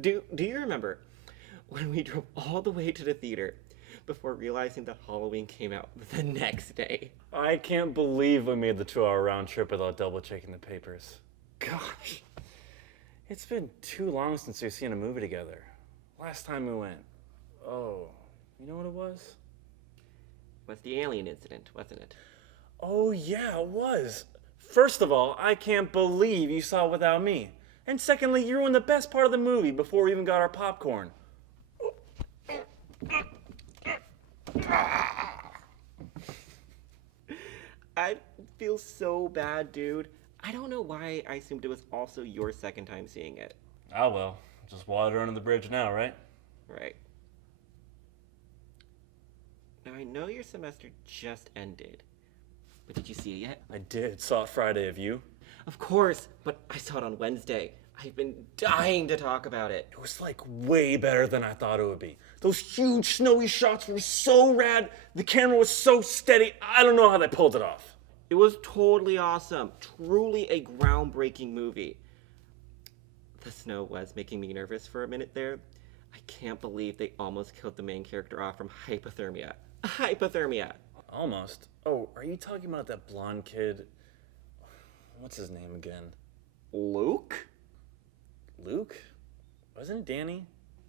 Do you remember when we drove all the way to the theater before realizing that Halloween came out the next day? I can't believe we made the 2-hour round trip without double checking the papers. Gosh, it's been too long since we've seen a movie together. Last time we went. Oh, you know what it was? It was the alien incident, wasn't it? Oh yeah, it was. First of all, I can't believe you saw it without me. And secondly, you ruined the best part of the movie before we even got our popcorn. I feel so bad, dude. I don't know why I assumed it was also your second time seeing it. Oh well, just water under the bridge now, right? Right. Now, I know your semester just ended, but did you see it yet? I did. Saw it Friday. Have you? Of course, but I saw it on Wednesday. I've been dying to talk about it. It was like way better than I thought it would be. Those huge snowy shots were so rad. The camera was so steady. I don't know how they pulled it off. It was totally awesome. Truly a groundbreaking movie. The snow was making me nervous for a minute there. I can't believe they almost killed the main character off from hypothermia. Hypothermia! Almost. Oh, are you talking about that blonde kid? What's his name again? Luke? Luke? Wasn't it Danny?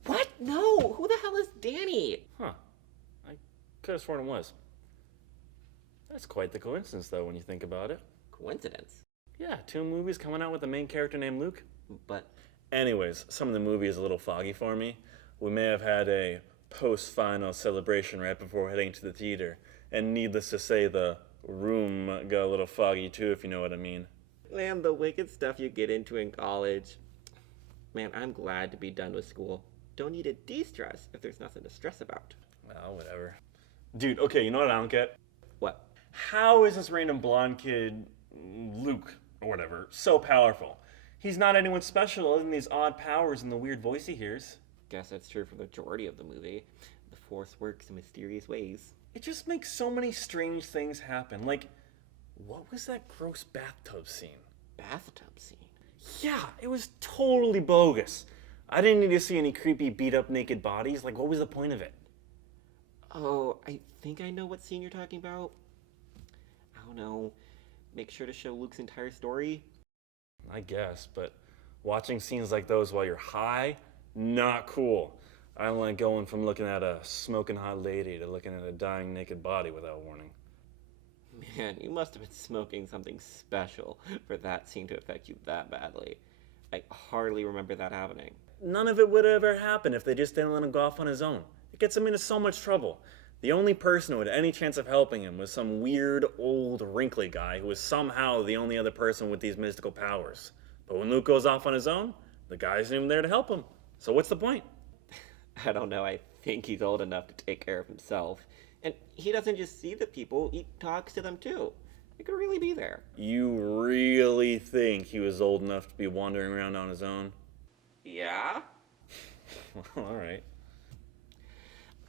What? No! Who the hell is Danny? Huh. I could have sworn it was. That's quite the coincidence, though, when you think about it. Coincidence? Yeah, 2 movies coming out with a main character named Luke. But... Anyways, some of the movie is a little foggy for me. We may have had a post-final celebration right before heading to the theater. And needless to say, the room got a little foggy, too, if you know what I mean. Man, the wicked stuff you get into in college. Man, I'm glad to be done with school. Don't need to de-stress if there's nothing to stress about. Well, whatever. Dude, okay, you know what I don't get? What? How is this random blonde kid, Luke, or whatever, so powerful? He's not anyone special other than these odd powers and the weird voice he hears. Guess that's true for the majority of the movie. The Force works in mysterious ways. It just makes so many strange things happen. Like, what was that gross bathtub scene? Bathtub scene? Yeah, it was totally bogus. I didn't need to see any creepy beat-up naked bodies. Like, what was the point of it? Oh, I think I know what scene you're talking about. I don't know. Make sure to show Luke's entire story? I guess, but watching scenes like those while you're high, not cool. I don't like going from looking at a smoking hot lady to looking at a dying naked body without warning. Man, you must have been smoking something special for that scene to affect you that badly. I hardly remember that happening. None of it would have ever happened if they just didn't let him go off on his own. It gets him into so much trouble. The only person who had any chance of helping him was some weird, old, wrinkly guy who was somehow the only other person with these mystical powers. But when Luke goes off on his own, the guy isn't even there to help him. So what's the point? I don't know, I think he's old enough to take care of himself. And he doesn't just see the people, he talks to them too. He could really be there. You really think he was old enough to be wandering around on his own? Yeah? Well, alright.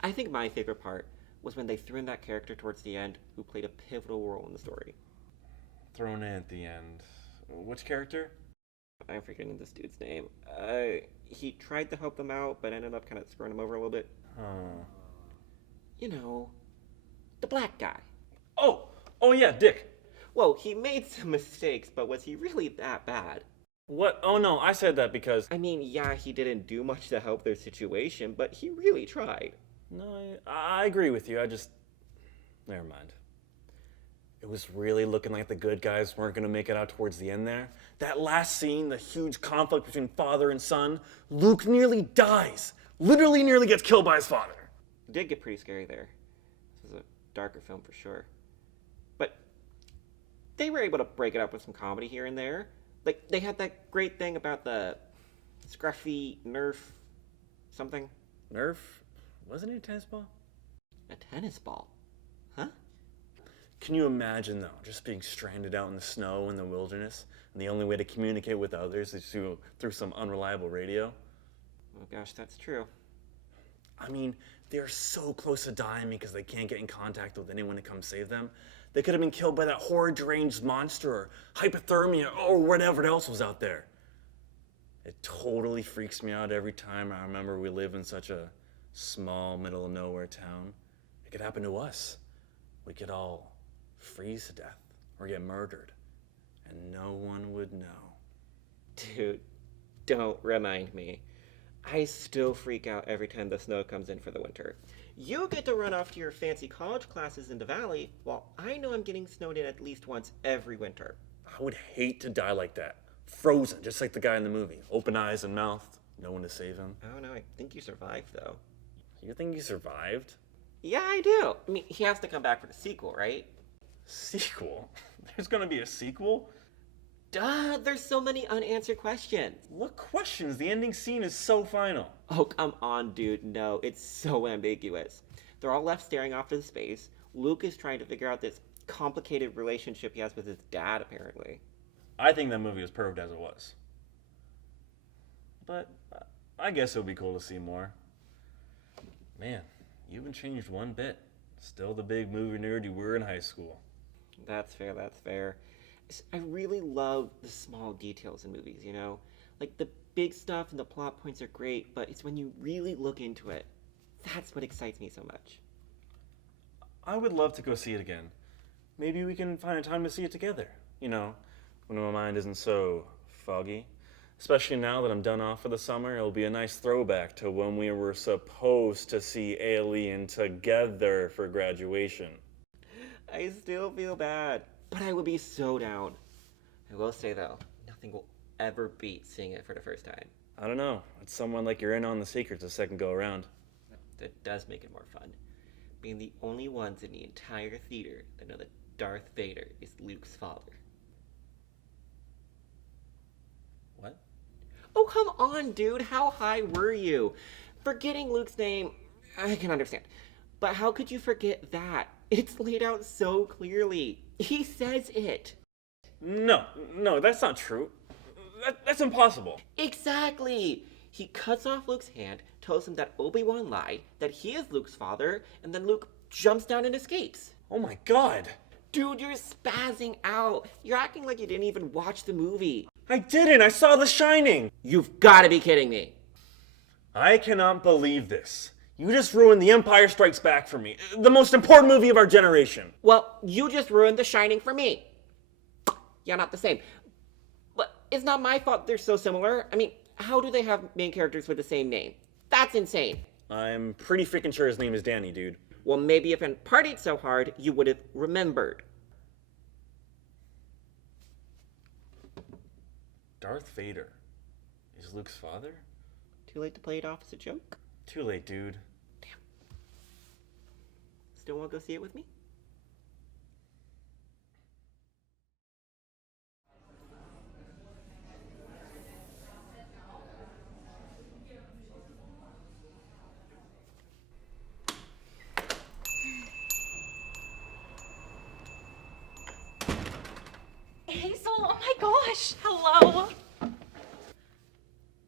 I think my favorite part was when they threw in that character towards the end who played a pivotal role in the story. Thrown in at the end. Which character? I'm forgetting this dude's name. He tried to help them out, but ended up kind of screwing them over a little bit. Huh. You know, the black guy. Oh yeah, Dick. Whoa, he made some mistakes, but was he really that bad? What? Oh no, I said that because... I mean, yeah, he didn't do much to help their situation, but he really tried. No, I agree with you. Never mind. It was really looking like the good guys weren't going to make it out towards the end there. That last scene, the huge conflict between father and son, Luke nearly dies. Literally nearly gets killed by his father. It did get pretty scary there. This was a darker film for sure. But they were able to break it up with some comedy here and there. Like, they had that great thing about the scruffy Nerf something. Nerf? Wasn't it a tennis ball? A tennis ball? Huh? Can you imagine, though, just being stranded out in the snow in the wilderness, and the only way to communicate with others is through some unreliable radio? Oh gosh, that's true. I mean, they're so close to dying because they can't get in contact with anyone to come save them. They could have been killed by that horrid deranged monster or hypothermia or whatever else was out there. It totally freaks me out every time I remember we live in such a small, middle of nowhere town. It could happen to us. We could all freeze to death or get murdered, and no one would know. Dude, don't remind me. I still freak out every time the snow comes in for the winter. You get to run off to your fancy college classes in the valley, while I know I'm getting snowed in at least once every winter. I would hate to die like that. Frozen, just like the guy in the movie. Open eyes and mouth, no one to save him. I don't know, I think you survived, though. You think he survived? Yeah, I do. I mean, he has to come back for the sequel, right? Sequel? There's gonna be a sequel? Duh, there's so many unanswered questions. What questions? The ending scene is so final. Oh, come on, dude. No, it's so ambiguous. They're all left staring off into space. Luke is trying to figure out this complicated relationship he has with his dad, apparently. I think that movie was perfect as it was. But I guess it would be cool to see more. Man, you haven't changed one bit. Still the big movie nerd you were in high school. That's fair, that's fair. I really love the small details in movies, you know? Like, the big stuff and the plot points are great, but it's when you really look into it. That's what excites me so much. I would love to go see it again. Maybe we can find a time to see it together. You know, when my mind isn't so foggy. Especially now that I'm done off for the summer, it'll be a nice throwback to when we were supposed to see Alien together for graduation. I still feel bad, but I would be so down. I will say, though, nothing will ever beat seeing it for the first time. I don't know. It's someone like you're in on the secrets a second go around. That does make it more fun. Being the only ones in the entire theater that know that Darth Vader is Luke's father. What? Oh, come on, dude. How high were you? Forgetting Luke's name, I can understand. But how could you forget that? It's laid out so clearly. He says it. No, that's not true. That's impossible. Exactly. He cuts off Luke's hand, tells him that Obi-Wan lied, that he is Luke's father, and then Luke jumps down and escapes. Oh my god. Dude, you're spazzing out. You're acting like you didn't even watch the movie. I didn't. I saw The Shining. You've got to be kidding me. I cannot believe this. You just ruined The Empire Strikes Back for me. The most important movie of our generation. Well, you just ruined The Shining for me. Yeah, not the same. But it's not my fault they're so similar. I mean, how do they have main characters with the same name? That's insane. I'm pretty freaking sure his name is Danny, dude. Well, maybe if I partied so hard, you would have remembered. Darth Vader is Luke's father? Too late to play it off as a joke? Too late, dude. Damn. Still want to go see it with me? Hazel, oh my gosh, hello.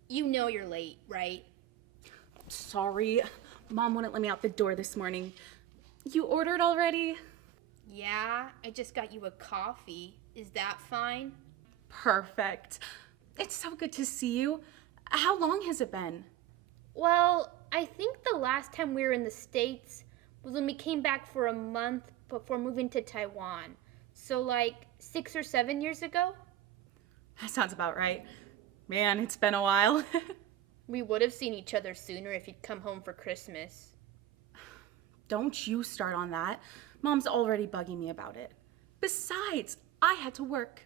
You know you're late, right? Sorry, Mom wouldn't let me out the door this morning. You ordered already? Yeah, I just got you a coffee. Is that fine? Perfect. It's so good to see you. How long has it been? Well, I think the last time we were in the States was when we came back for a month before moving to Taiwan. So like 6 or 7 years ago? That sounds about right. Man, it's been a while. We would have seen each other sooner if you'd come home for Christmas. Don't you start on that. Mom's already bugging me about it. Besides, I had to work.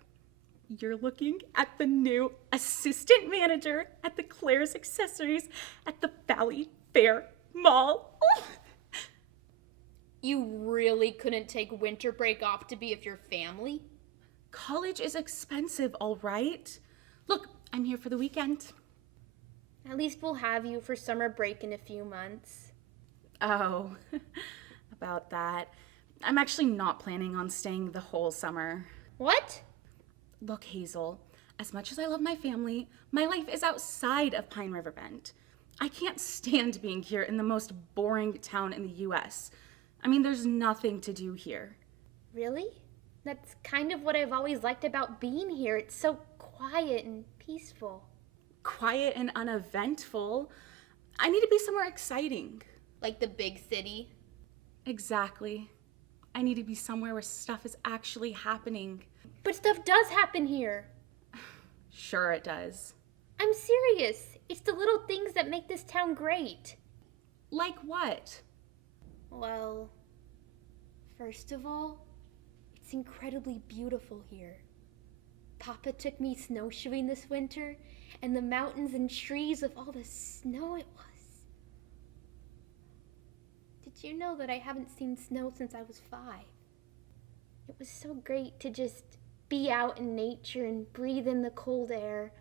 You're looking at the new assistant manager at the Claire's Accessories at the Valley Fair Mall. You really couldn't take winter break off to be with your family? College is expensive, all right? Look, I'm here for the weekend. At least we'll have you for summer break in a few months. Oh, about that. I'm actually not planning on staying the whole summer. What? Look, Hazel, as much as I love my family, my life is outside of Pine Riverbend. I can't stand being here in the most boring town in the U.S. I mean, there's nothing to do here. Really? That's kind of what I've always liked about being here. It's so quiet and peaceful. quiet and uneventful. I need to be somewhere exciting. Like the big city. Exactly. I need to be somewhere where stuff is actually happening. But stuff does happen here. Sure it does. I'm serious. It's the little things that make this town great. Like what? Well, first of all, it's incredibly beautiful here. Papa took me snowshoeing this winter, and the mountains and trees with all the snow it was. Did you know that I haven't seen snow since I was 5? It was so great to just be out in nature and breathe in the cold air.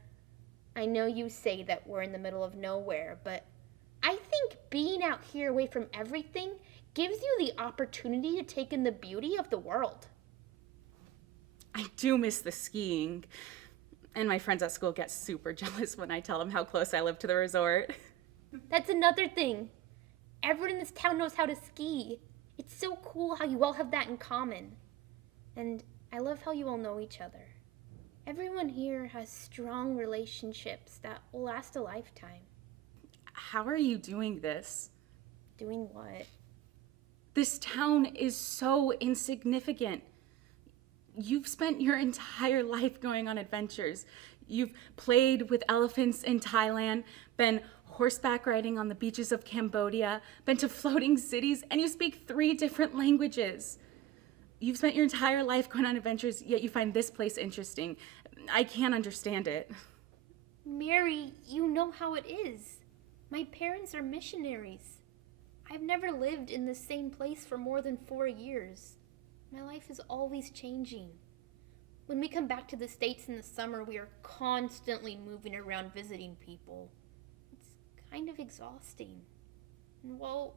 I know you say that we're in the middle of nowhere, but I think being out here away from everything gives you the opportunity to take in the beauty of the world. I do miss the skiing. And my friends at school get super jealous when I tell them how close I live to the resort. That's another thing. Everyone in this town knows how to ski. It's so cool how you all have that in common. And I love how you all know each other. Everyone here has strong relationships that will last a lifetime. How are you doing this? Doing what? This town is so insignificant. You've spent your entire life going on adventures. You've played with elephants in Thailand, been horseback riding on the beaches of Cambodia, been to floating cities, and you speak 3 different languages. You've spent your entire life going on adventures, yet you find this place interesting. I can't understand it. Mary, you know how it is. My parents are missionaries. I've never lived in the same place for more than 4 years. My life is always changing. When we come back to the States in the summer, we are constantly moving around visiting people. It's kind of exhausting. And well,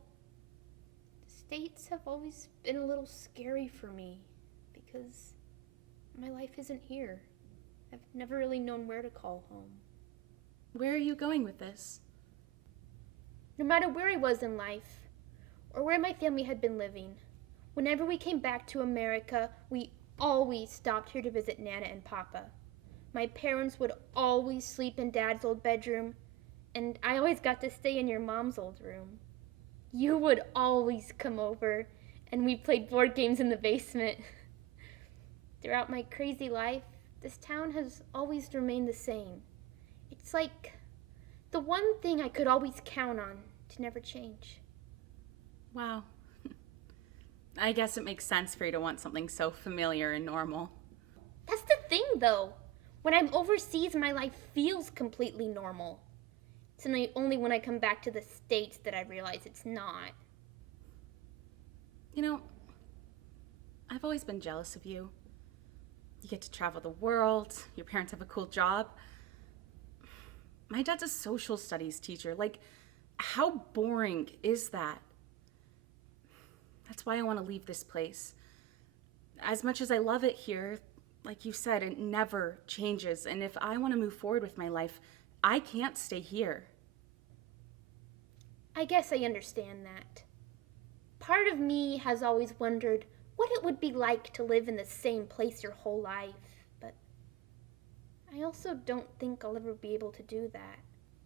the States have always been a little scary for me because my life isn't here. I've never really known where to call home. Where are you going with this? No matter where I was in life, or where my family had been living, whenever we came back to America, we always stopped here to visit Nana and Papa. My parents would always sleep in Dad's old bedroom, and I always got to stay in your mom's old room. You would always come over, and we played board games in the basement. Throughout my crazy life, this town has always remained the same. It's like the one thing I could always count on to never change. Wow. I guess it makes sense for you to want something so familiar and normal. That's the thing, though. When I'm overseas, my life feels completely normal. It's only when I come back to the States that I realize it's not. You know, I've always been jealous of you. You get to travel the world, your parents have a cool job. My dad's a social studies teacher. Like, how boring is that? That's why I want to leave this place. As much as I love it here, like you said, it never changes. And if I want to move forward with my life, I can't stay here. I guess I understand that. Part of me has always wondered what it would be like to live in the same place your whole life, but I also don't think I'll ever be able to do that.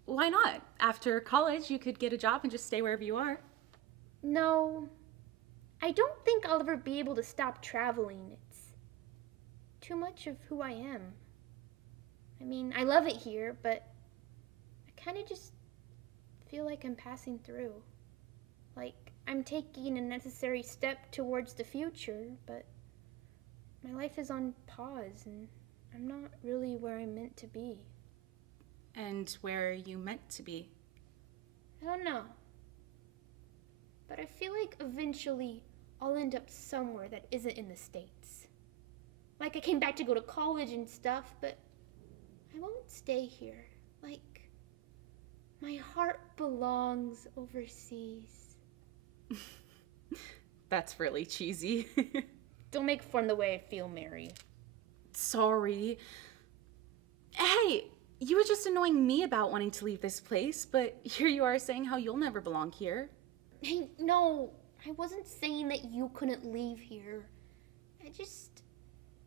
Why not? After college, you could get a job and just stay wherever you are. No, I don't think I'll ever be able to stop traveling. It's too much of who I am. I mean, I love it here, but I kind of just feel like I'm passing through. Like I'm taking a necessary step towards the future, but my life is on pause and I'm not really where I'm meant to be. And where are you meant to be? I don't know. But I feel like eventually I'll end up somewhere that isn't in the States. Like I came back to go to college and stuff, but I won't stay here. Like, my heart belongs overseas. That's really cheesy. Don't make fun of the way I feel, Mary. Sorry. Hey, you were just annoying me about wanting to leave this place, but here you are saying how you'll never belong here. Hey, no, I wasn't saying that you couldn't leave here. I just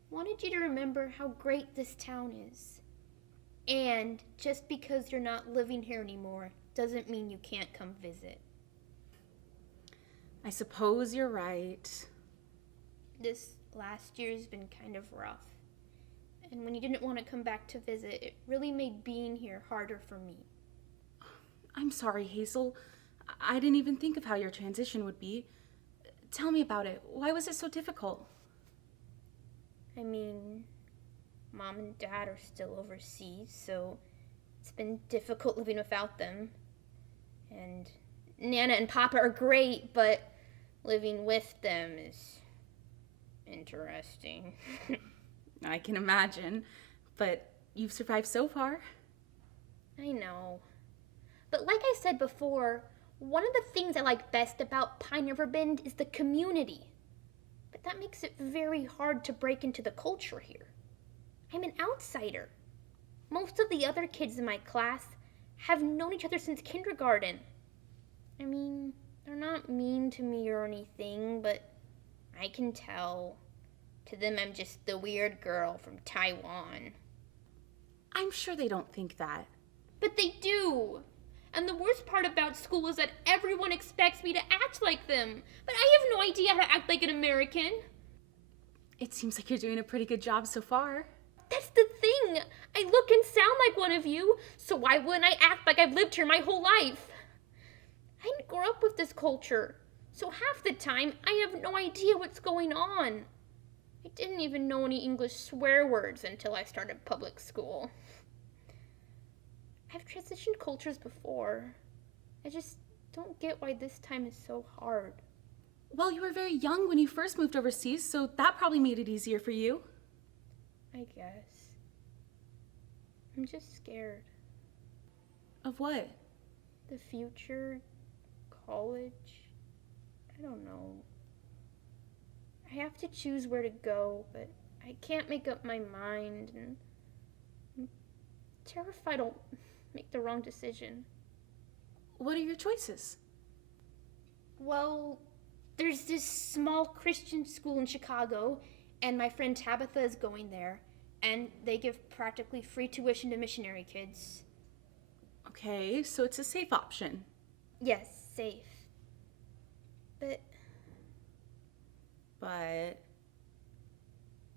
wanted you to remember how great this town is. And just because you're not living here anymore doesn't mean you can't come visit. I suppose you're right. This last year's been kind of rough. And when you didn't want to come back to visit, it really made being here harder for me. I'm sorry, Hazel. I didn't even think of how your transition would be. Tell me about it. Why was it so difficult? I mean, Mom and Dad are still overseas, so it's been difficult living without them. And Nana and Papa are great, but living with them is interesting. I can imagine, but you've survived so far. I know. But like I said before, one of the things I like best about Pine Riverbend is the community. But that makes it very hard to break into the culture here. I'm an outsider. Most of the other kids in my class have known each other since kindergarten. I mean, they're not mean to me or anything, but I can tell. To them, I'm just the weird girl from Taiwan. I'm sure they don't think that. But they do. And the worst part about school is that everyone expects me to act like them. But I have no idea how to act like an American. It seems like you're doing a pretty good job so far. That's the thing. I look and sound like one of you, so why wouldn't I act like I've lived here my whole life? I didn't grow up with this culture, so half the time I have no idea what's going on. I didn't even know any English swear words until I started public school. I've transitioned cultures before. I just don't get why this time is so hard. Well, you were very young when you first moved overseas, so that probably made it easier for you. I guess. I'm just scared. Of what? The future, college, I don't know. I have to choose where to go, but I can't make up my mind, and I'm terrified I'll make the wrong decision. What are your choices? Well, there's this small Christian school in Chicago, and my friend Tabitha is going there, and they give practically free tuition to missionary kids. Okay, so it's a safe option. Yes, safe. But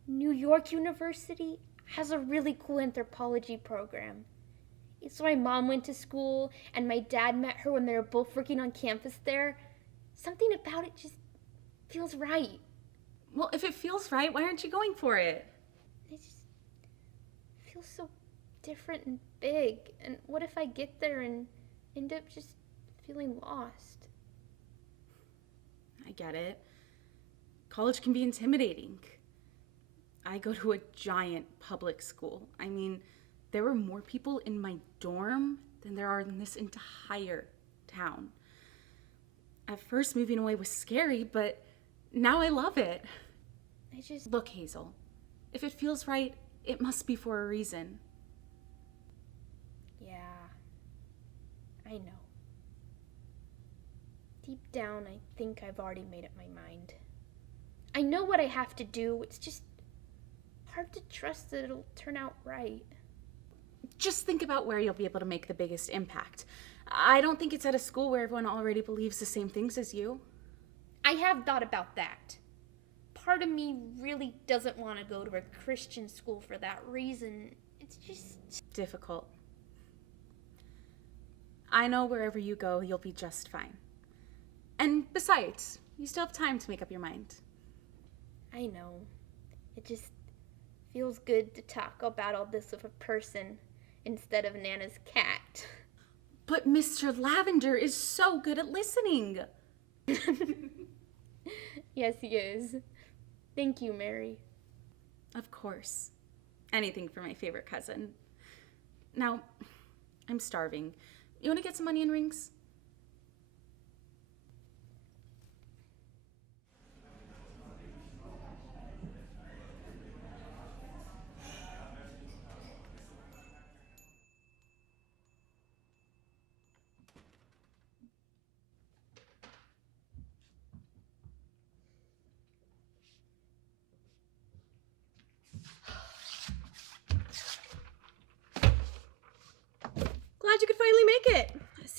New York University has a really cool anthropology program. It's where my mom went to school, and my dad met her when they were both working on campus there. Something about it just feels right. well, if it feels right, why aren't you going for it? It just feels so different and big. And what if I get there and end up just feeling lost? I get it. College can be intimidating. I go to a giant public school. I mean, there were more people in my dorm than there are in this entire town. At first, moving away was scary, but now I love it. Look, Hazel, if it feels right, it must be for a reason. Yeah, I know. Deep down, I think I've already made up my mind. I know what I have to do. It's just hard to trust that it'll turn out right. Just think about where you'll be able to make the biggest impact. I don't think it's at a school where everyone already believes the same things as you. I have thought about that. Part of me really doesn't want to go to a Christian school for that reason. It's just difficult. I know wherever you go, you'll be just fine. And besides, you still have time to make up your mind. I know. It just feels good to talk about all this with a person instead of Nana's cat. But Mr. Lavender is so good at listening. Yes, he is. Thank you, Mary. Of course. Anything for my favorite cousin. Now, I'm starving. You want to get some onion rings?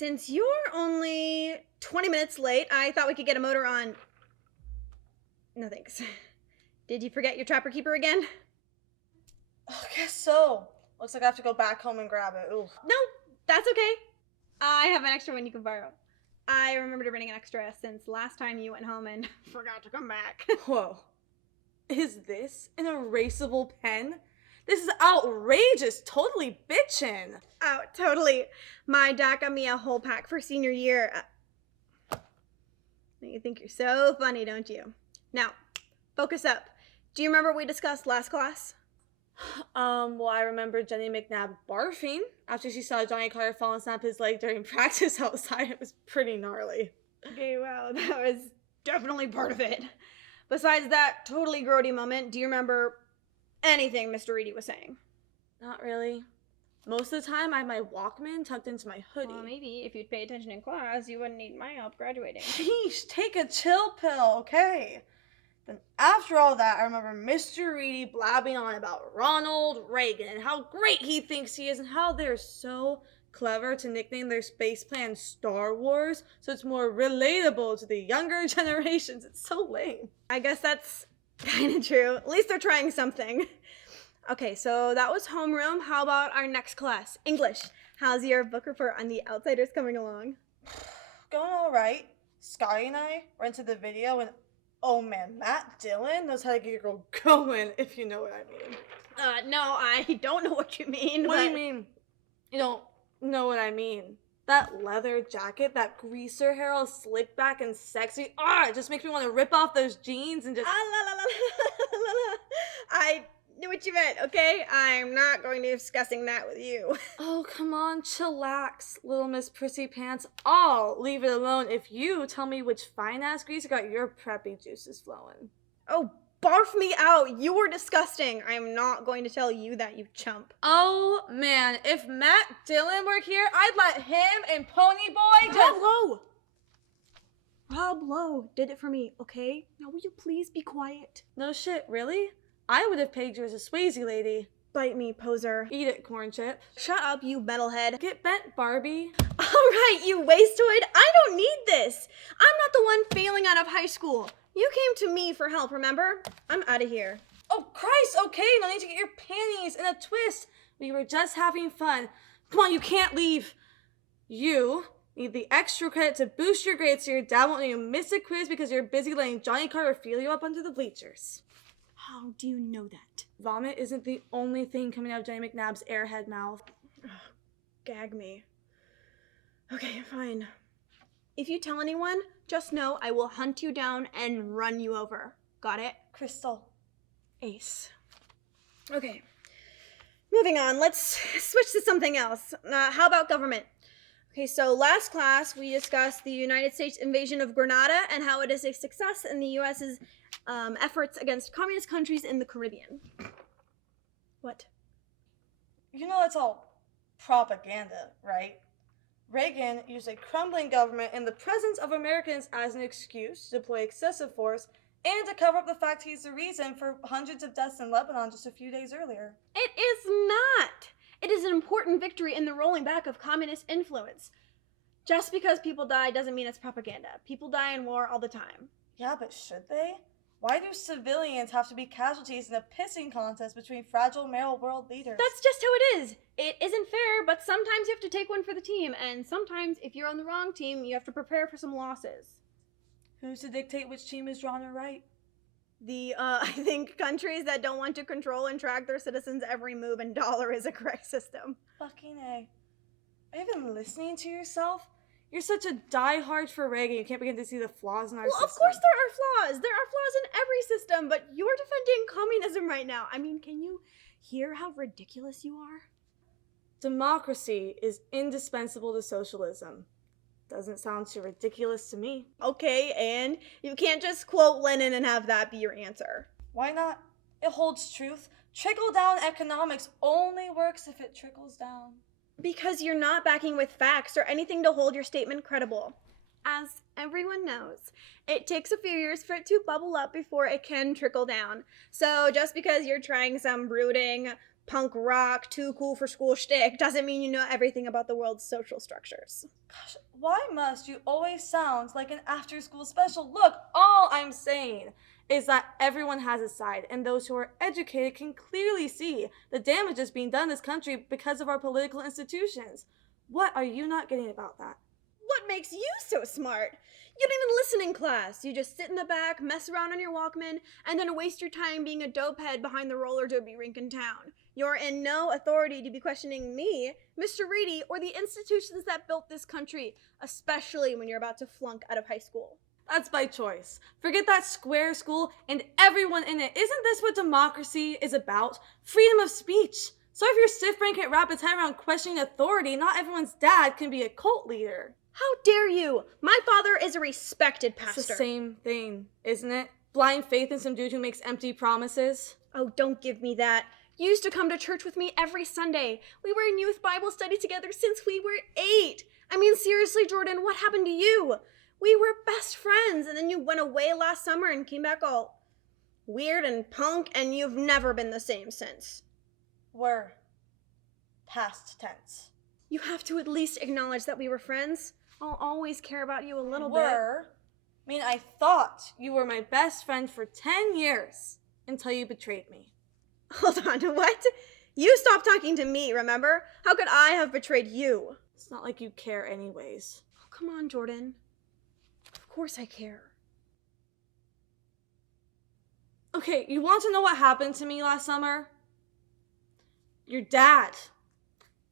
since you're only 20 minutes late, I thought we could get a motor on... No thanks. Did you forget your trapper keeper again? I guess so. Looks like I have to go back home and grab it. Ooh. No, that's okay. I have an extra one you can borrow. I remember to bring an extra since last time you went home and forgot to come back. Whoa. Is this an erasable pen? This is outrageous. Totally bitchin'. Oh, totally. My dad got me a whole pack for senior year. You think you're so funny, don't you? Now, focus up. Do you remember what we discussed last class? Well, I remember Jenny McNabb barfing after she saw Johnny Carter fall and snap his leg during practice outside. It was pretty gnarly. Okay, well, that was definitely part of it. Besides that totally grody moment, do you remember anything Mr. Reedy was saying? Not really. Most of the time, I have my Walkman tucked into my hoodie. Well, maybe if you'd pay attention in class, you wouldn't need my help graduating. Sheesh, take a chill pill, okay? Then after all that, I remember Mr. Reedy blabbing on about Ronald Reagan and how great he thinks he is and how they're so clever to nickname their space plan Star Wars so it's more relatable to the younger generations. It's so lame. I guess that's kind of true. At least they're trying something. Okay, so that was homeroom. How about our next class? English. How's your book report on The Outsiders coming along? Going all right. Scotty and I were into the video and oh man, Matt Dillon knows how to get your girl going, if you know what I mean. No, I don't know what you mean. What do you mean? You don't know what I mean. That leather jacket, that greaser hair all slicked back and sexy. It just makes me want to rip off those jeans and just... I knew what you meant, okay? I'm not going to be discussing that with you. Oh, come on, chillax, little Miss Prissy Pants. I'll leave it alone if you tell me which fine-ass greaser got your preppy juices flowing. Oh, barf me out. You were disgusting. I'm not going to tell you that, you chump. Oh, man, if Matt Dillon were here, I'd let him and Ponyboy just... Rob Lowe! Rob Lowe did it for me, okay? Now will you please be quiet? No shit, really? I would have pegged you as a Swayze lady. Bite me, poser. Eat it, corn chip. Shut up, you metalhead. Get bent, Barbie. All right, you wastoid. I don't need this. I'm not the one failing out of high school. You came to me for help, remember? I'm out of here. Oh, Christ, okay, no need to get your panties in a twist. We were just having fun. Come on, you can't leave. You need the extra credit to boost your grades so your dad won't let you miss a quiz because you're busy letting Johnny Carter feel you up under the bleachers. How do you know that? Vomit isn't the only thing coming out of Jenny McNabb's airhead mouth. Gag me. Okay, fine. If you tell anyone, just know I will hunt you down and run you over. Got it? Crystal. Ace. Okay. Moving on, let's switch to something else. How about government? Okay, so last class we discussed the United States invasion of Grenada and how it is a success in the U.S.'s efforts against communist countries in the Caribbean. What? You know it's all propaganda, right? Reagan used a crumbling government in the presence of Americans as an excuse to deploy excessive force and to cover up the fact he's the reason for hundreds of deaths in Lebanon just a few days earlier. It is not! It is an important victory in the rolling back of communist influence. Just because people die doesn't mean it's propaganda. People die in war all the time. Yeah, but should they? Why do civilians have to be casualties in a pissing contest between fragile male world leaders? That's just how it is. It isn't fair, but sometimes you have to take one for the team, and sometimes if you're on the wrong team, you have to prepare for some losses. Who's to dictate which team is wrong or right? I think countries that don't want to control and track their citizens' every move and dollar is a correct system. Fucking A. Are you even listening to yourself? You're such a diehard for Reagan, you can't begin to see the flaws in our system. Well, of course there are flaws. There are flaws in every system, but you're defending communism right now. I mean, can you hear how ridiculous you are? Democracy is indispensable to socialism. Doesn't sound too ridiculous to me. Okay, and you can't just quote Lenin and have that be your answer. Why not? It holds truth. Trickle-down economics only works if it trickles down. Because you're not backing with facts or anything to hold your statement credible. As everyone knows, it takes a few years for it to bubble up before it can trickle down. So just because you're trying some brooding, punk rock, too cool for school shtick doesn't mean you know everything about the world's social structures. Gosh, why must you always sound like an after-school special? Look, all I'm saying is that everyone has a side, and those who are educated can clearly see the damages being done in this country because of our political institutions. What are you not getting about that? What makes you so smart? You don't even listen in class. You just sit in the back, mess around on your Walkman, and then waste your time being a dopehead behind the roller derby rink in town. You're in no authority to be questioning me, Mr. Reedy, or the institutions that built this country, especially when you're about to flunk out of high school. That's by choice. Forget that square school and everyone in it. Isn't this what democracy is about? Freedom of speech. So if your stiff brain can't wrap its head around questioning authority, not everyone's dad can be a cult leader. How dare you? My father is a respected pastor. It's the same thing, isn't it? Blind faith in some dude who makes empty promises. Oh, don't give me that. You used to come to church with me every Sunday. We were in youth Bible study together since we were 8. I mean, seriously, Jordan, what happened to you? We were best friends, and then you went away last summer and came back all weird and punk, and you've never been the same since. We're past tense. You have to at least acknowledge that we were friends. I'll always care about you a little bit. I mean, I thought you were my best friend for 10 years until you betrayed me. Hold on, what? You stopped talking to me, remember? How could I have betrayed you? It's not like you care anyways. Oh, come on, Jordan. Of course I care. Okay, you want to know what happened to me last summer? Your dad.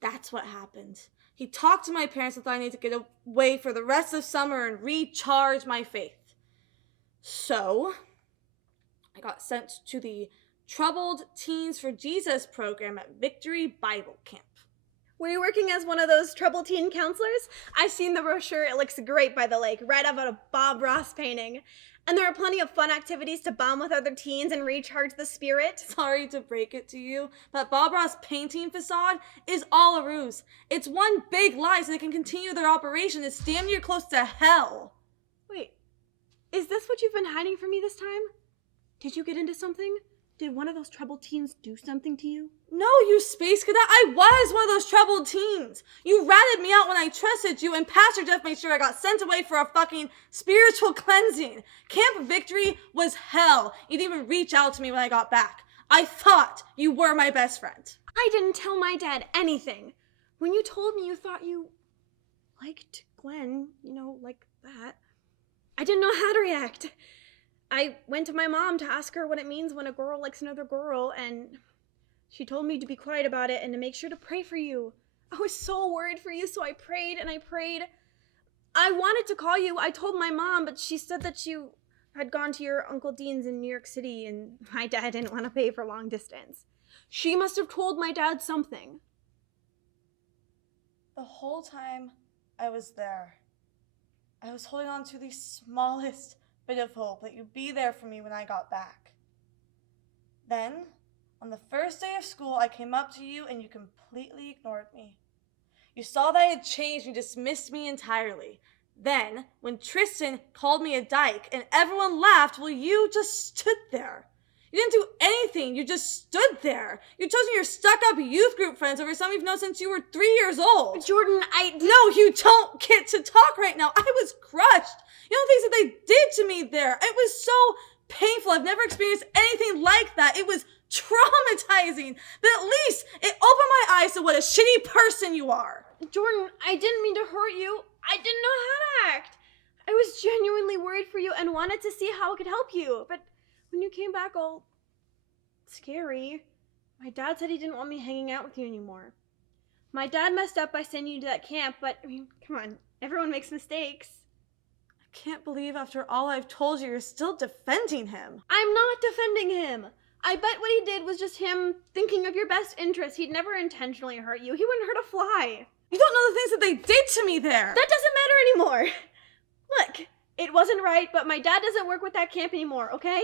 That's what happened. He talked to my parents and thought I needed to get away for the rest of summer and recharge my faith. So, I got sent to the Troubled Teens for Jesus program at Victory Bible Camp. Were you working as one of those troubled teen counselors? I've seen the brochure. It looks great by the lake, right out of a Bob Ross painting. And there are plenty of fun activities to bond with other teens and recharge the spirit. Sorry to break it to you, but Bob Ross painting facade is all a ruse. It's one big lie so they can continue their operation. It's damn near close to hell. Wait, is this what you've been hiding from me this time? Did you get into something? Did one of those troubled teens do something to you? No, you space cadet, I was one of those troubled teens. You ratted me out when I trusted you, and Pastor Jeff made sure I got sent away for a fucking spiritual cleansing. Camp Victory was hell. You didn't even reach out to me when I got back. I thought you were my best friend. I didn't tell my dad anything. When you told me you thought you liked Glenn, like that, I didn't know how to react. I went to my mom to ask her what it means when a girl likes another girl, and she told me to be quiet about it and to make sure to pray for you. I was so worried for you, so I prayed and I prayed. I wanted to call you. I told my mom, but she said that you had gone to your Uncle Dean's in New York City, and my dad didn't want to pay for long distance. She must have told my dad something. The whole time I was there, I was holding on to the smallest bit of hope that you'd be there for me when I got back. Then, on the first day of school, I came up to you and you completely ignored me. You saw that I had changed and dismissed me entirely. Then, when Tristan called me a dyke and everyone laughed, well, you just stood there. You didn't do anything, you just stood there. You're choosing your stuck-up youth group friends over some you've known since you were 3 years old. Jordan, No, you don't get to talk right now. I was crushed. You know, things that they did to me there. It was so painful. I've never experienced anything like that. It was traumatizing. But at least it opened my eyes to what a shitty person you are. Jordan, I didn't mean to hurt you. I didn't know how to act. I was genuinely worried for you and wanted to see how I could help you. But when you came back all scary, my dad said he didn't want me hanging out with you anymore. My dad messed up by sending you to that camp, but, come on, everyone makes mistakes. I can't believe after all I've told you, you're still defending him. I'm not defending him. I bet what he did was just him thinking of your best interest. He'd never intentionally hurt you. He wouldn't hurt a fly. You don't know the things that they did to me there. That doesn't matter anymore. Look, it wasn't right, but my dad doesn't work with that camp anymore, okay?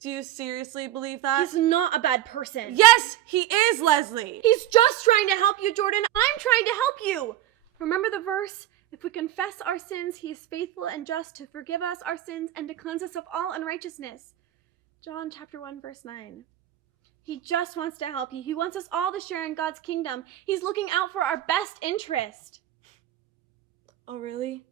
Do you seriously believe that? He's not a bad person. Yes, he is, Leslie. He's just trying to help you, Jordan. I'm trying to help you. Remember the verse? If we confess our sins, he is faithful and just to forgive us our sins and to cleanse us of all unrighteousness. John chapter 1, verse 9. He just wants to help you. He wants us all to share in God's kingdom. He's looking out for our best interest. Oh, really?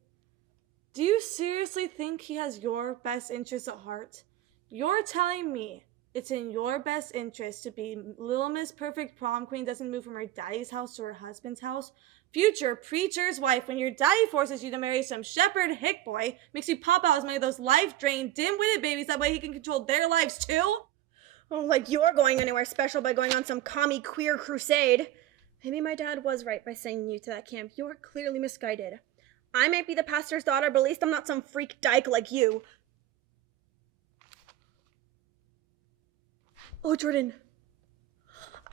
Do you seriously think he has your best interest at heart? You're telling me it's in your best interest to be Little Miss Perfect Prom Queen doesn't move from her daddy's house to her husband's house? Future preacher's wife, when your daddy forces you to marry some shepherd hick boy, makes you pop out as many of those life-drained, dim-witted babies, that way he can control their lives too? Oh, like you're going anywhere special by going on some commie queer crusade. Maybe my dad was right by sending you to that camp. You're clearly misguided. I might be the pastor's daughter, but at least I'm not some freak dyke like you. Oh, Jordan.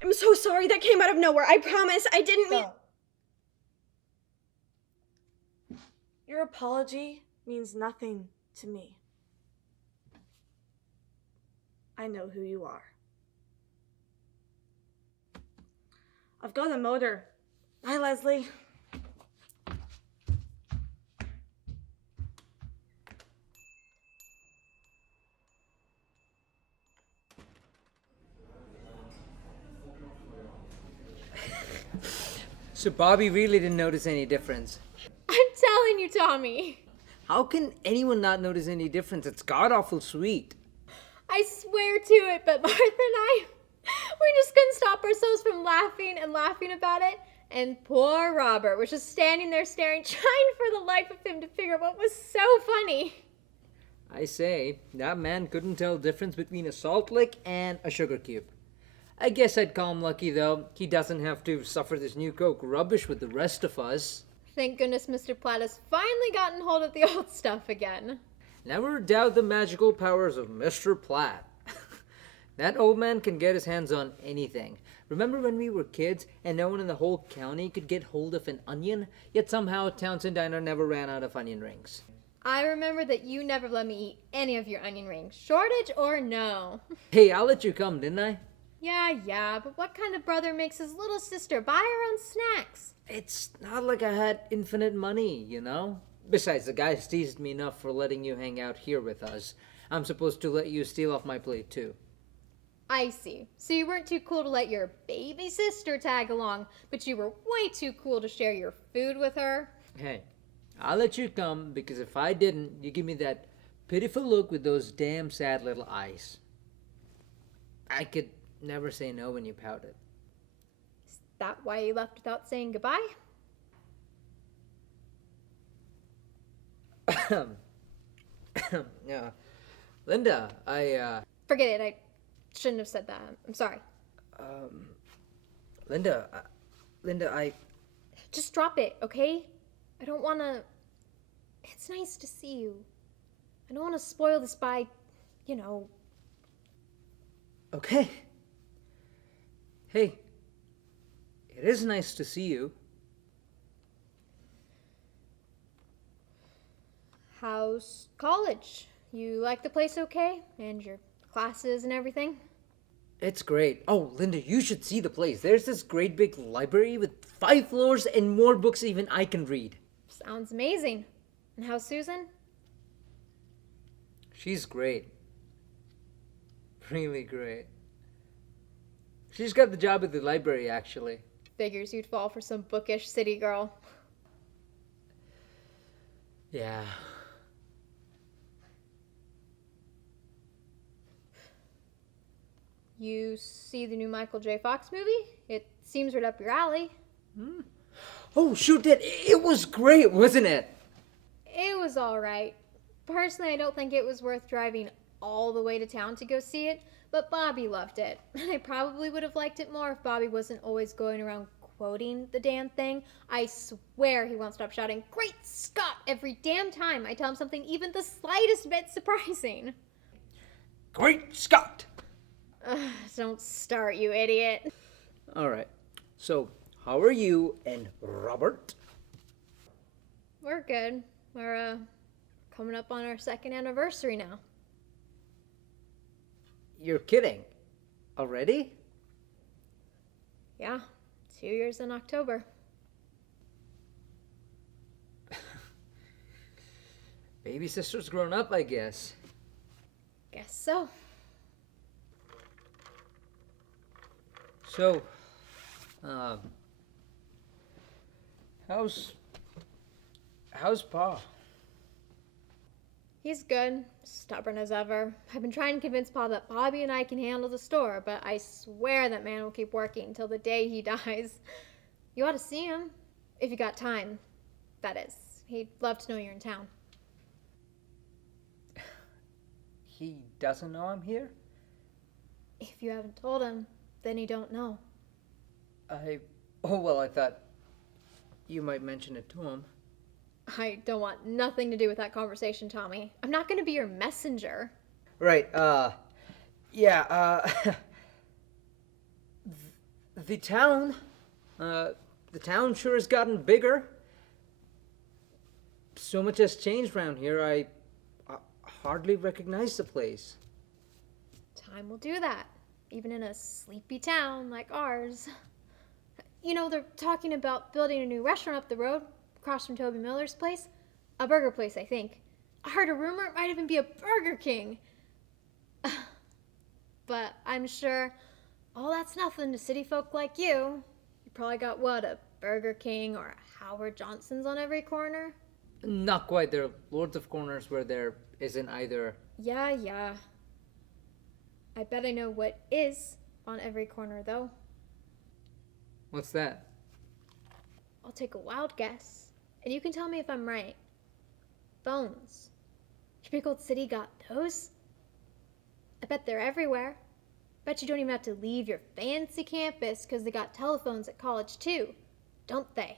I'm so sorry. That came out of nowhere. I promise. I didn't mean... Your apology means nothing to me. I know who you are. I've got a motor. Bye, Leslie. So Bobby really didn't notice any difference. I'm telling you, Tommy. How can anyone not notice any difference? It's god-awful sweet. I swear to it, but Martha and I, we just couldn't stop ourselves from laughing and laughing about it. And poor Robert was just standing there staring, trying for the life of him to figure out what was so funny. I say, that man couldn't tell the difference between a salt lick and a sugar cube. I guess I'd call him lucky, though. He doesn't have to suffer this new Coke rubbish with the rest of us. Thank goodness Mr. Platt has finally gotten hold of the old stuff again. Never doubt the magical powers of Mr. Platt. That old man can get his hands on anything. Remember when we were kids and no one in the whole county could get hold of an onion? Yet somehow Townsend Diner never ran out of onion rings. I remember that you never let me eat any of your onion rings, shortage or no. Hey, I'll let you come, didn't I? Yeah, but what kind of brother makes his little sister buy her own snacks? It's not like I had infinite money, you know? Besides, the guys teased me enough for letting you hang out here with us. I'm supposed to let you steal off my plate, too. I see. So you weren't too cool to let your baby sister tag along, but you were way too cool to share your food with her? Hey, I'll let you come, because if I didn't, you give me that pitiful look with those damn sad little eyes. I could never say no when you pouted. Is that why you left without saying goodbye? Yeah. Linda, Forget it, I shouldn't have said that. I'm sorry. Linda, I... Just drop it, okay? I don't want to... It's nice to see you. I don't want to spoil this by, you know... Okay. Hey, it is nice to see you. How's college? You like the place okay? And your classes and everything? It's great. Oh, Linda, you should see the place. There's this great big library with 5 floors and more books even I can read. Sounds amazing. And how's Susan? She's great. Really great. She's got the job at the library, actually. Figures you'd fall for some bookish city girl. Yeah. You see the new Michael J. Fox movie? It seems right up your alley. Oh, shoot, it was great, wasn't it? It was alright. Personally, I don't think it was worth driving all the way to town to go see it, but Bobby loved it. I probably would have liked it more if Bobby wasn't always going around quoting the damn thing. I swear he won't stop shouting, "Great Scott!" every damn time I tell him something even the slightest bit surprising. Great Scott! Don't start, you idiot. All right. So, how are you and Robert? We're good. We're, coming up on our 2nd anniversary now. You're kidding. Already? Yeah, 2 years in October. Baby sister's grown up, I guess. Guess so. So, how's Pa? He's good, stubborn as ever. I've been trying to convince Pa that Bobby and I can handle the store, but I swear that man will keep working until the day he dies. You ought to see him, if you got time. That is, he'd love to know you're in town. He doesn't know I'm here? If you haven't told him, then he don't know. Oh, well, I thought you might mention it to him. I don't want nothing to do with that conversation, Tommy. I'm not going to be your messenger. Right, yeah, the town sure has gotten bigger. So much has changed around here, I hardly recognize the place. Time will do that, even in a sleepy town like ours. You know, they're talking about building a new restaurant up the road, across from Toby Miller's place. A burger place, I think. I heard a rumor it might even be a Burger King. But I'm sure all that's nothing to city folk like you. You probably got, what, a Burger King or a Howard Johnson's on every corner? Not quite. There are loads of corners where there isn't either. Yeah. I bet I know what is on every corner, though. What's that? I'll take a wild guess, and you can tell me if I'm right. Phones. Your big old city got those? I bet they're everywhere. Bet you don't even have to leave your fancy campus because they got telephones at college too, don't they?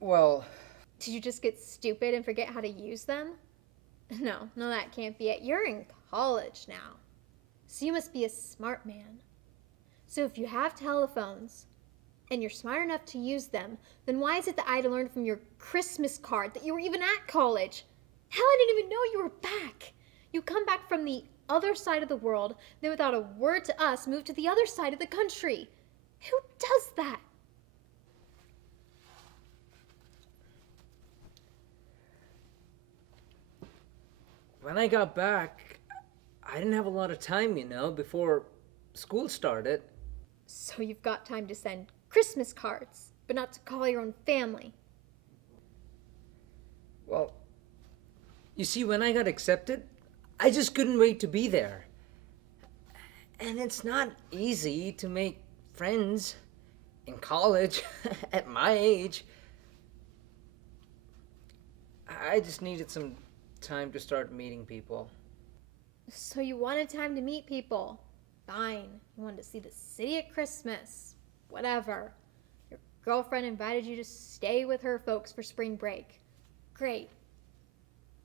Well, Did you just get stupid and forget how to use them? No, that can't be it. You're in college now. So you must be a smart man. So if you have telephones and you're smart enough to use them, then why is it that I had to learn from your Christmas card that you were even at college? Hell, I didn't even know you were back. You come back from the other side of the world, then without a word to us, move to the other side of the country. Who does that? when I got back, I didn't have a lot of time, before school started. So you've got time to send Christmas cards, but not to call your own family. Well, you see, when I got accepted, I just couldn't wait to be there. And it's not easy to make friends in college at my age. I just needed some time to start meeting people. So you wanted time to meet people. Fine. You wanted to see the city at Christmas. Whatever. Your girlfriend invited you to stay with her folks for spring break. Great.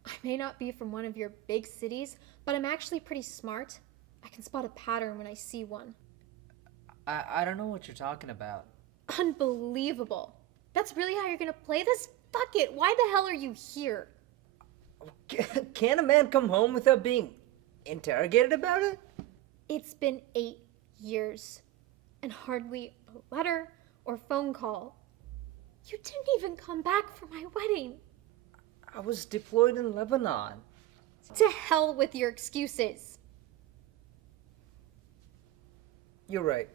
I may not be from one of your big cities, but I'm actually pretty smart. I can spot a pattern when I see one. I don't know what you're talking about. Unbelievable. That's really how you're gonna play this? Fuck it. Why the hell are you here? Can't a man come home without being interrogated about it? It's been 8 years, and hardly a letter or phone call. You didn't even come back for my wedding. I was deployed in Lebanon. To hell with your excuses. You're right.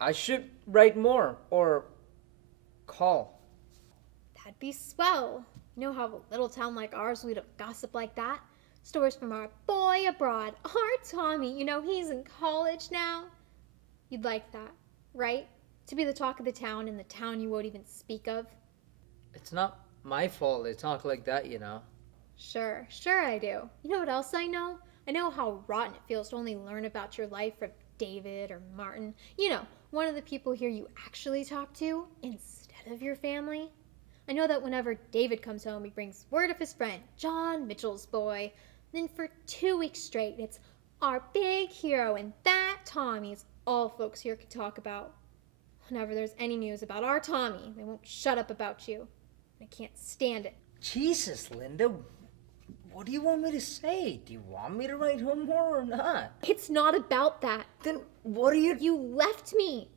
I should write more, or call. That'd be swell. You know how a little town like ours we'd have gossip like that? Stories from our boy abroad, our Tommy. He's in college now. You'd like that, right? To be the talk of the town in the town you won't even speak of. It's not my fault they talk like that, Sure I do. You know what else I know? I know how rotten it feels to only learn about your life from David or Martin. One of the people here you actually talk to instead of your family. I know that whenever David comes home, he brings word of his friend, John Mitchell's boy. Then for 2 weeks straight, it's our big hero, and that Tommy's all folks here can talk about. Whenever there's any news about our Tommy, they won't shut up about you. I can't stand it. Jesus, Linda, what do you want me to say? Do you want me to write home more or not? It's not about that. Then what are you... You left me.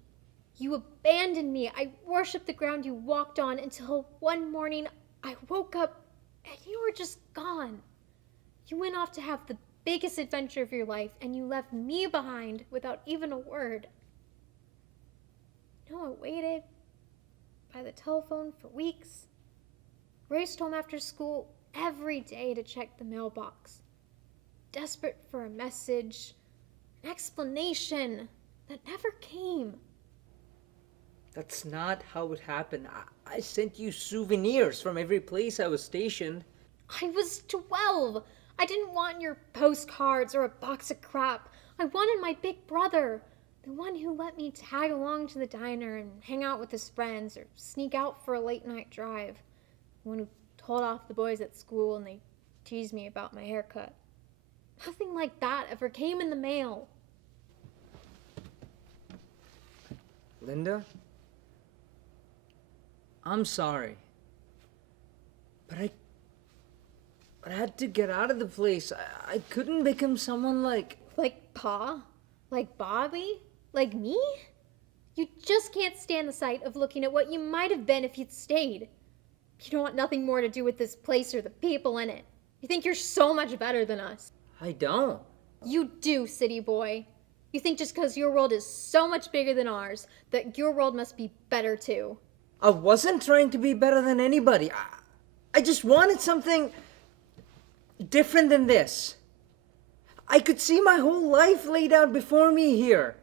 You abandoned me. I worshipped the ground you walked on until one morning I woke up and you were just gone. You went off to have the biggest adventure of your life, and you left me behind without even a word. Noah waited by the telephone for weeks, raced home after school every day to check the mailbox, desperate for a message, an explanation that never came. That's not how it happened. I sent you souvenirs from every place I was stationed. I was 12. I didn't want your postcards or a box of crap. I wanted my big brother, the one who let me tag along to the diner and hang out with his friends or sneak out for a late night drive. The one who told off the boys at school and they teased me about my haircut. Nothing like that ever came in the mail. Linda? I'm sorry. But I had to get out of the place. I couldn't become someone like... Like Pa? Like Bobby? Like me? You just can't stand the sight of looking at what you might have been if you'd stayed. You don't want nothing more to do with this place or the people in it. You think you're so much better than us. I don't. You do, city boy. You think just because your world is so much bigger than ours, that your world must be better too. I wasn't trying to be better than anybody. I just wanted something different than this. I could see my whole life laid out before me here.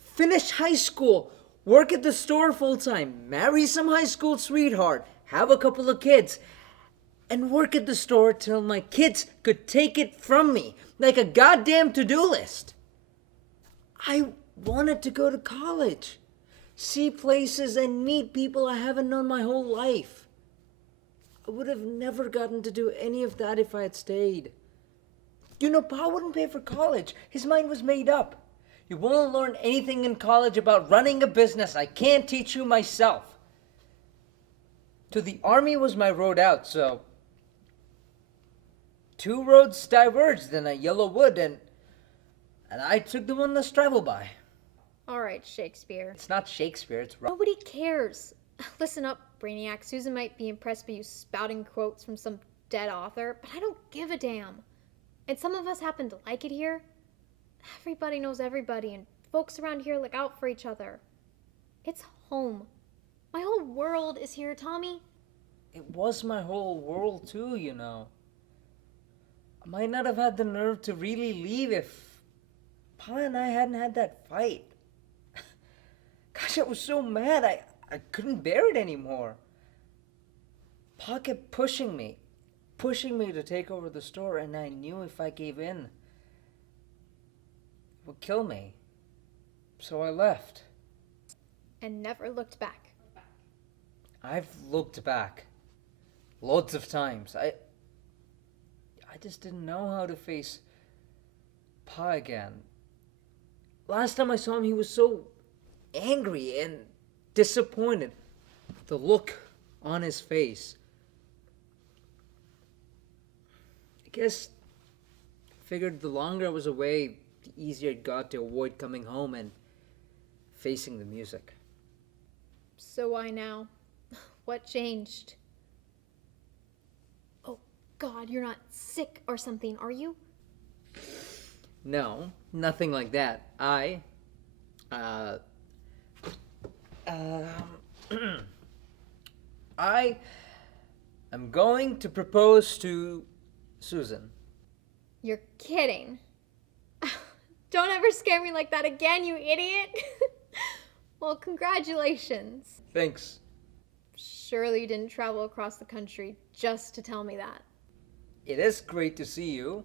Finish high school, work at the store full time, marry some high school sweetheart, have a couple of kids, and work at the store till my kids could take it from me like a goddamn to-do list. I wanted to go to college, see places and meet people I haven't known my whole life. I would have never gotten to do any of that if I had stayed. You know, Pa wouldn't pay for college. His mind was made up. You won't learn anything in college about running a business I can't teach you myself. To the army was my road out, so 2 roads diverged in a yellow wood, and I took the one less traveled by. All right, Shakespeare. It's not Shakespeare, it's Nobody cares. Listen up, Brainiac. Susan might be impressed by you spouting quotes from some dead author, but I don't give a damn. And some of us happen to like it here. Everybody knows everybody, and folks around here look out for each other. It's home. My whole world is here, Tommy. It was my whole world too, you know. I might not have had the nerve to really leave if Pa and I hadn't had that fight. Gosh, I was so mad, I couldn't bear it anymore. Pa kept pushing me to take over the store, and I knew if I gave in, it would kill me. So I left. And never looked back. I've looked back loads of times. I just didn't know how to face Pa again. Last time I saw him, he was so angry and disappointed. The look on his face. I guess I figured the longer I was away, the easier it got to avoid coming home and facing the music. So why now? What changed? Oh, God, you're not sick or something, are you? No, nothing like that. I am going to propose to Susan. You're kidding. Don't ever scare me like that again, you idiot. Well, congratulations. Thanks. Surely you didn't travel across the country just to tell me that. It is great to see you.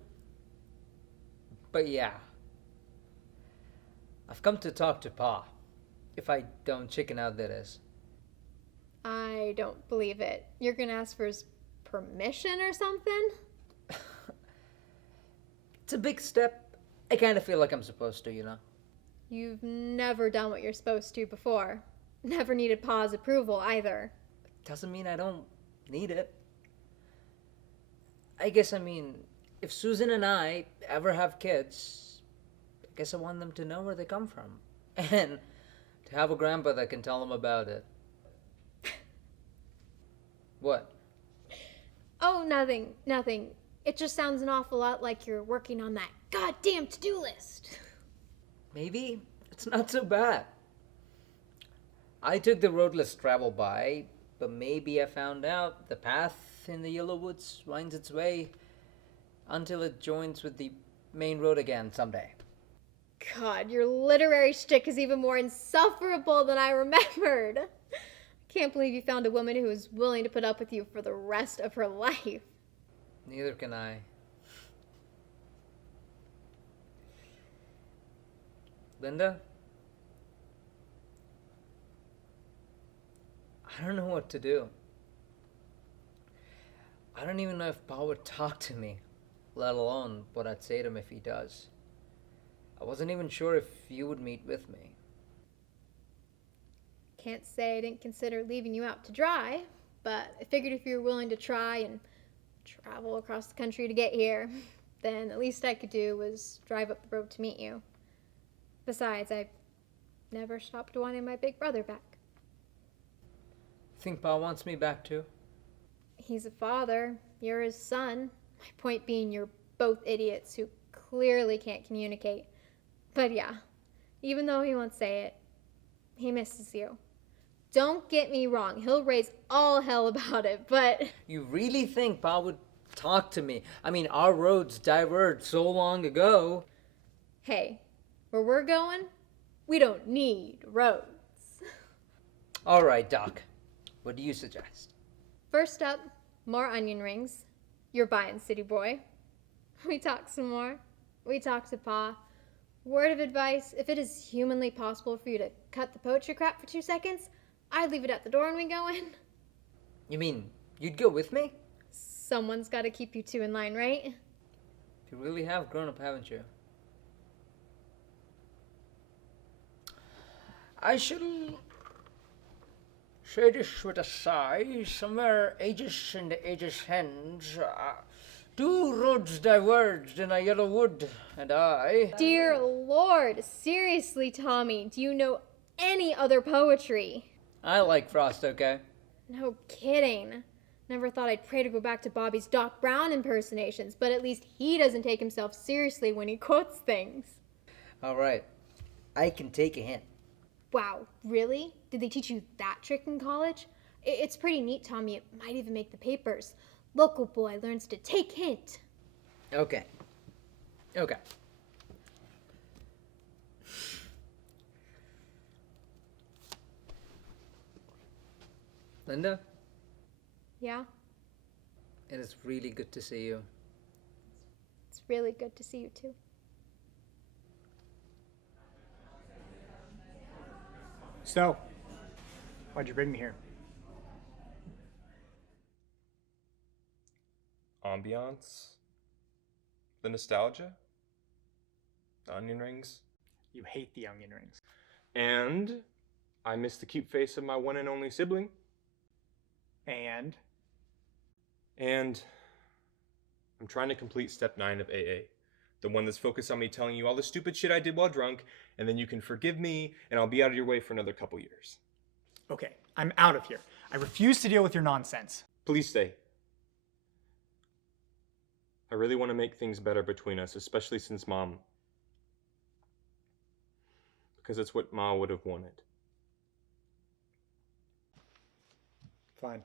But yeah, I've come to talk to Pa. If I don't chicken out, that is. I don't believe it. You're gonna ask for his permission or something? It's a big step. I kind of feel like I'm supposed to, you know. You've never done what you're supposed to before. Never needed Pa's approval either. Doesn't mean I don't need it. I guess, I mean, if Susan and I ever have kids, I guess I want them to know where they come from. And to have a grandpa that can tell them about it. What? Oh, nothing. It just sounds an awful lot like you're working on that goddamn to-do list. Maybe it's not so bad. I took the road less traveled by, but maybe I found out the path in the Yellow Woods winds its way until it joins with the main road again someday. God, your literary shtick is even more insufferable than I remembered. Can't believe you found a woman who was willing to put up with you for the rest of her life. Neither can I. Linda? I don't know what to do. I don't even know if Pa would talk to me, let alone what I'd say to him if he does. I wasn't even sure if you would meet with me. Can't say I didn't consider leaving you out to dry, but I figured if you were willing to try and travel across the country to get here, then the least I could do was drive up the road to meet you. Besides, I never stopped wanting my big brother back. Think Pa wants me back too? He's a father, you're his son. My point being, you're both idiots who clearly can't communicate. But yeah, even though he won't say it, he misses you. Don't get me wrong, he'll raise all hell about it, but... You really think Pa would talk to me? I mean, our roads diverged so long ago. Hey, where we're going, we don't need roads. All right, Doc. What do you suggest? First up, more onion rings. You're buying, city boy. We talk some more. We talk to Pa. Word of advice, if it is humanly possible for you to cut the poetry crap for 2 seconds, I'd leave it at the door when we go in. You mean you'd go with me? Someone's got to keep you two in line, right? You really have grown up, haven't you? I shall say this with a sigh. Somewhere ages and ages hence, two roads diverged in a yellow wood, and I... Dear Lord, seriously, Tommy, do you know any other poetry? I like Frost, okay? No kidding. Never thought I'd pray to go back to Bobby's Doc Brown impersonations, but at least he doesn't take himself seriously when he quotes things. All right. I can take a hint. Wow, really? Did they teach you that trick in college? It's pretty neat, Tommy. It might even make the papers. Local boy learns to take hint. Okay. Okay. Linda, Yeah? it is really good to see you. It's really good to see you, too. So, why'd you bring me here? Ambiance, the nostalgia, the onion rings, You hate the onion rings. and I miss the cute face of my one and only sibling. And And I'm trying to complete step 9 of AA, the one that's focused on me telling you all the stupid shit I did while drunk, and then you can forgive me, and I'll be out of your way for another couple years. okay, I'm out of here. I refuse to deal with your nonsense. Please stay. I really want to make things better between us, especially since Mom. Because it's what Ma would have wanted. Fine.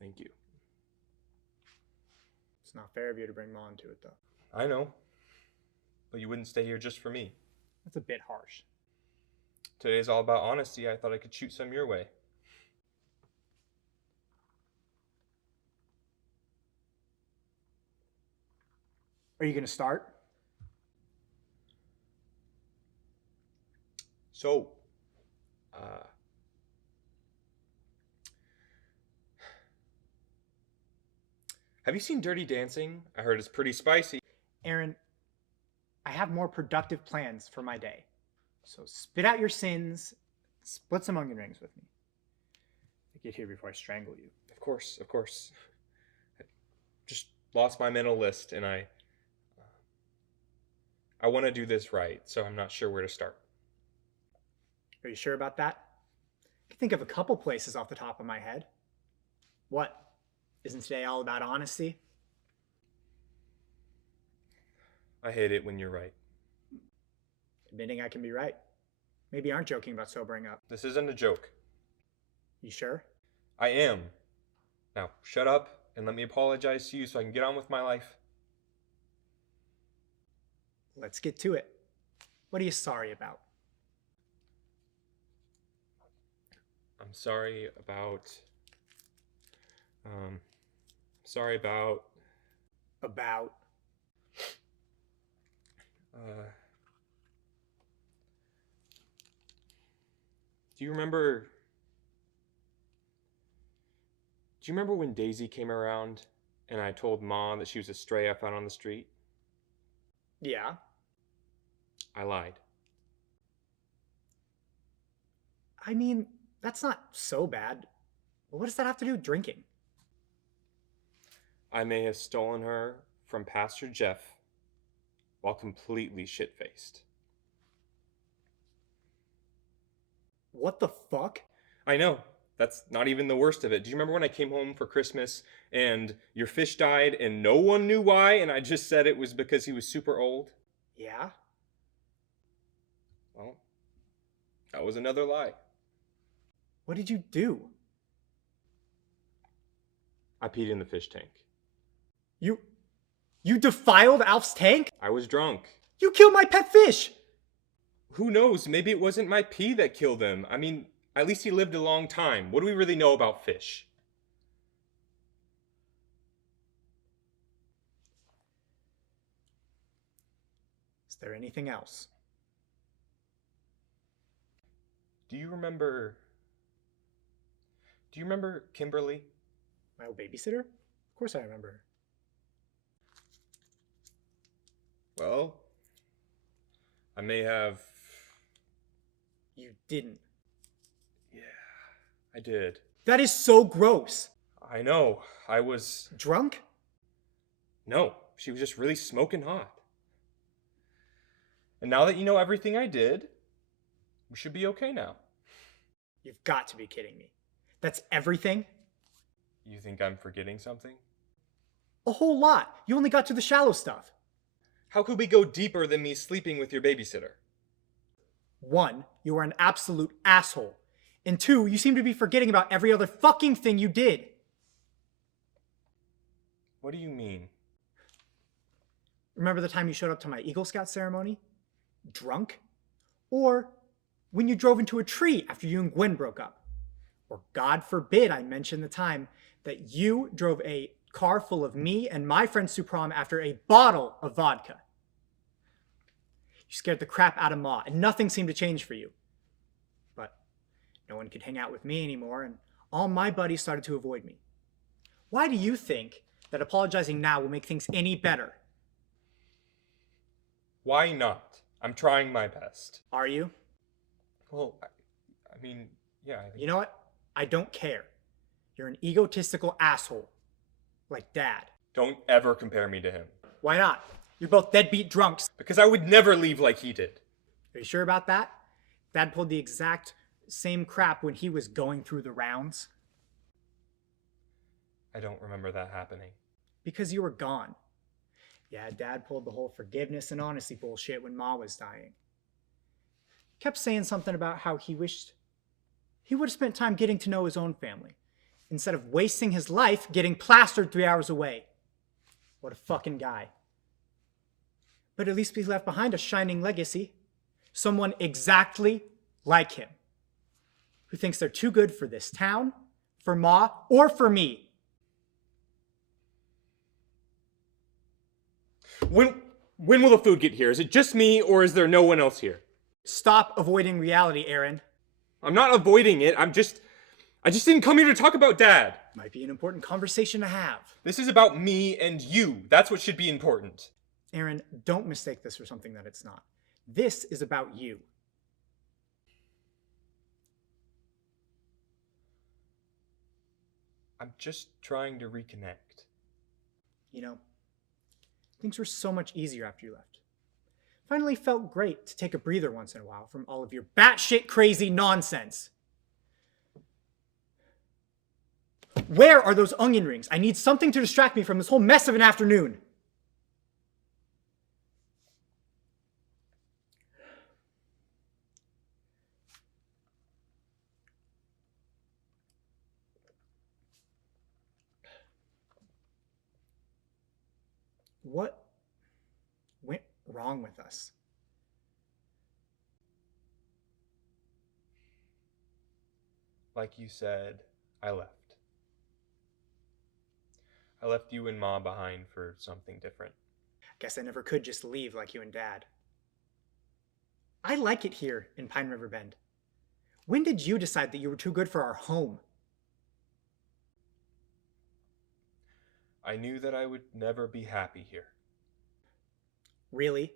Thank you. It's not fair of you to bring Ma into it, though. I know. But you wouldn't stay here just for me. That's a bit harsh. Today's all about honesty. I thought I could shoot some your way. Are you gonna start? So, have you seen Dirty Dancing? I heard it's pretty spicy. Aaron, I have more productive plans for my day. So spit out your sins, split some onion rings with me. Get here before I strangle you. Of course, of course. I just lost my mental list, and I want to do this right, so I'm not sure where to start. Are you sure about that? I can think of a couple places off the top of my head. What? Isn't today all about honesty? I hate it when you're right. Admitting I can be right. Maybe you aren't joking about sobering up. This isn't a joke. You sure? I am. Now, shut up and let me apologize to you so I can get on with my life. Let's get to it. What are you sorry about? I'm sorry about. Sorry about. About. Do you remember? Do you remember when Daisy came around and I told Ma that she was a stray I found on the street? Yeah. I lied. I mean, that's not so bad. But what does that have to do with drinking? I may have stolen her from Pastor Jeff while completely shit-faced. What the fuck? I know. That's not even the worst of it. Do you remember when I came home for Christmas and your fish died and no one knew why and I just said it was because he was super old? Yeah? Well, that was another lie. What did you do? I peed in the fish tank. You defiled Alf's tank? I was drunk. You killed my pet fish! Who knows? Maybe it wasn't my pee that killed him. I mean, at least he lived a long time. What do we really know about fish? Is there anything else? Do you remember Kimberly? My old babysitter? Of course I remember her. Well, I may have. You didn't. Yeah, I did. That is so gross. I know. I was. Drunk? No, she was just really smoking hot. And now that you know everything I did, we should be okay now. You've got to be kidding me. That's everything? You think I'm forgetting something? A whole lot. You only got to the shallow stuff. How could we go deeper than me sleeping with your babysitter? 1, you are an absolute asshole. And 2, you seem to be forgetting about every other fucking thing you did. What do you mean? Remember the time you showed up to my Eagle Scout ceremony? Drunk? Or when you drove into a tree after you and Gwen broke up? Or God forbid I mention the time that you drove a car full of me and my friend Supram after a bottle of vodka. You scared the crap out of Ma, and nothing seemed to change for you. But no one could hang out with me anymore, and all my buddies started to avoid me. Why do you think that apologizing now will make things any better? Why not? I'm trying my best. Are you? Well, I mean, yeah. You know what? I don't care. You're an egotistical asshole. Like Dad. Don't ever compare me to him. Why not? You're both deadbeat drunks. Because I would never leave like he did. Are you sure about that? Dad pulled the exact same crap when he was going through the rounds. I don't remember that happening. Because you were gone. Yeah, Dad pulled the whole forgiveness and honesty bullshit when Ma was dying. Kept saying something about how he wished he would have spent time getting to know his own family, instead of wasting his life getting plastered 3 hours away. What a fucking guy. But at least he left behind a shining legacy. Someone exactly like him, who thinks they're too good for this town, for Ma, or for me. When will the food get here? Is it just me, or is there no one else here? Stop avoiding reality, Aaron. I'm not avoiding it. I just didn't come here to talk about Dad. Might be an important conversation to have. This is about me and you. That's what should be important. Aaron, don't mistake this for something that it's not. This is about you. I'm just trying to reconnect. You know, things were so much easier after you left. Finally felt great to take a breather once in a while from all of your batshit crazy nonsense. Where are those onion rings? I need something to distract me from this whole mess of an afternoon. What went wrong with us? Like you said, I left. I left you and Ma behind for something different. Guess I never could just leave like you and Dad. I like it here in Pine Riverbend. When did you decide that you were too good for our home? I knew that I would never be happy here. Really?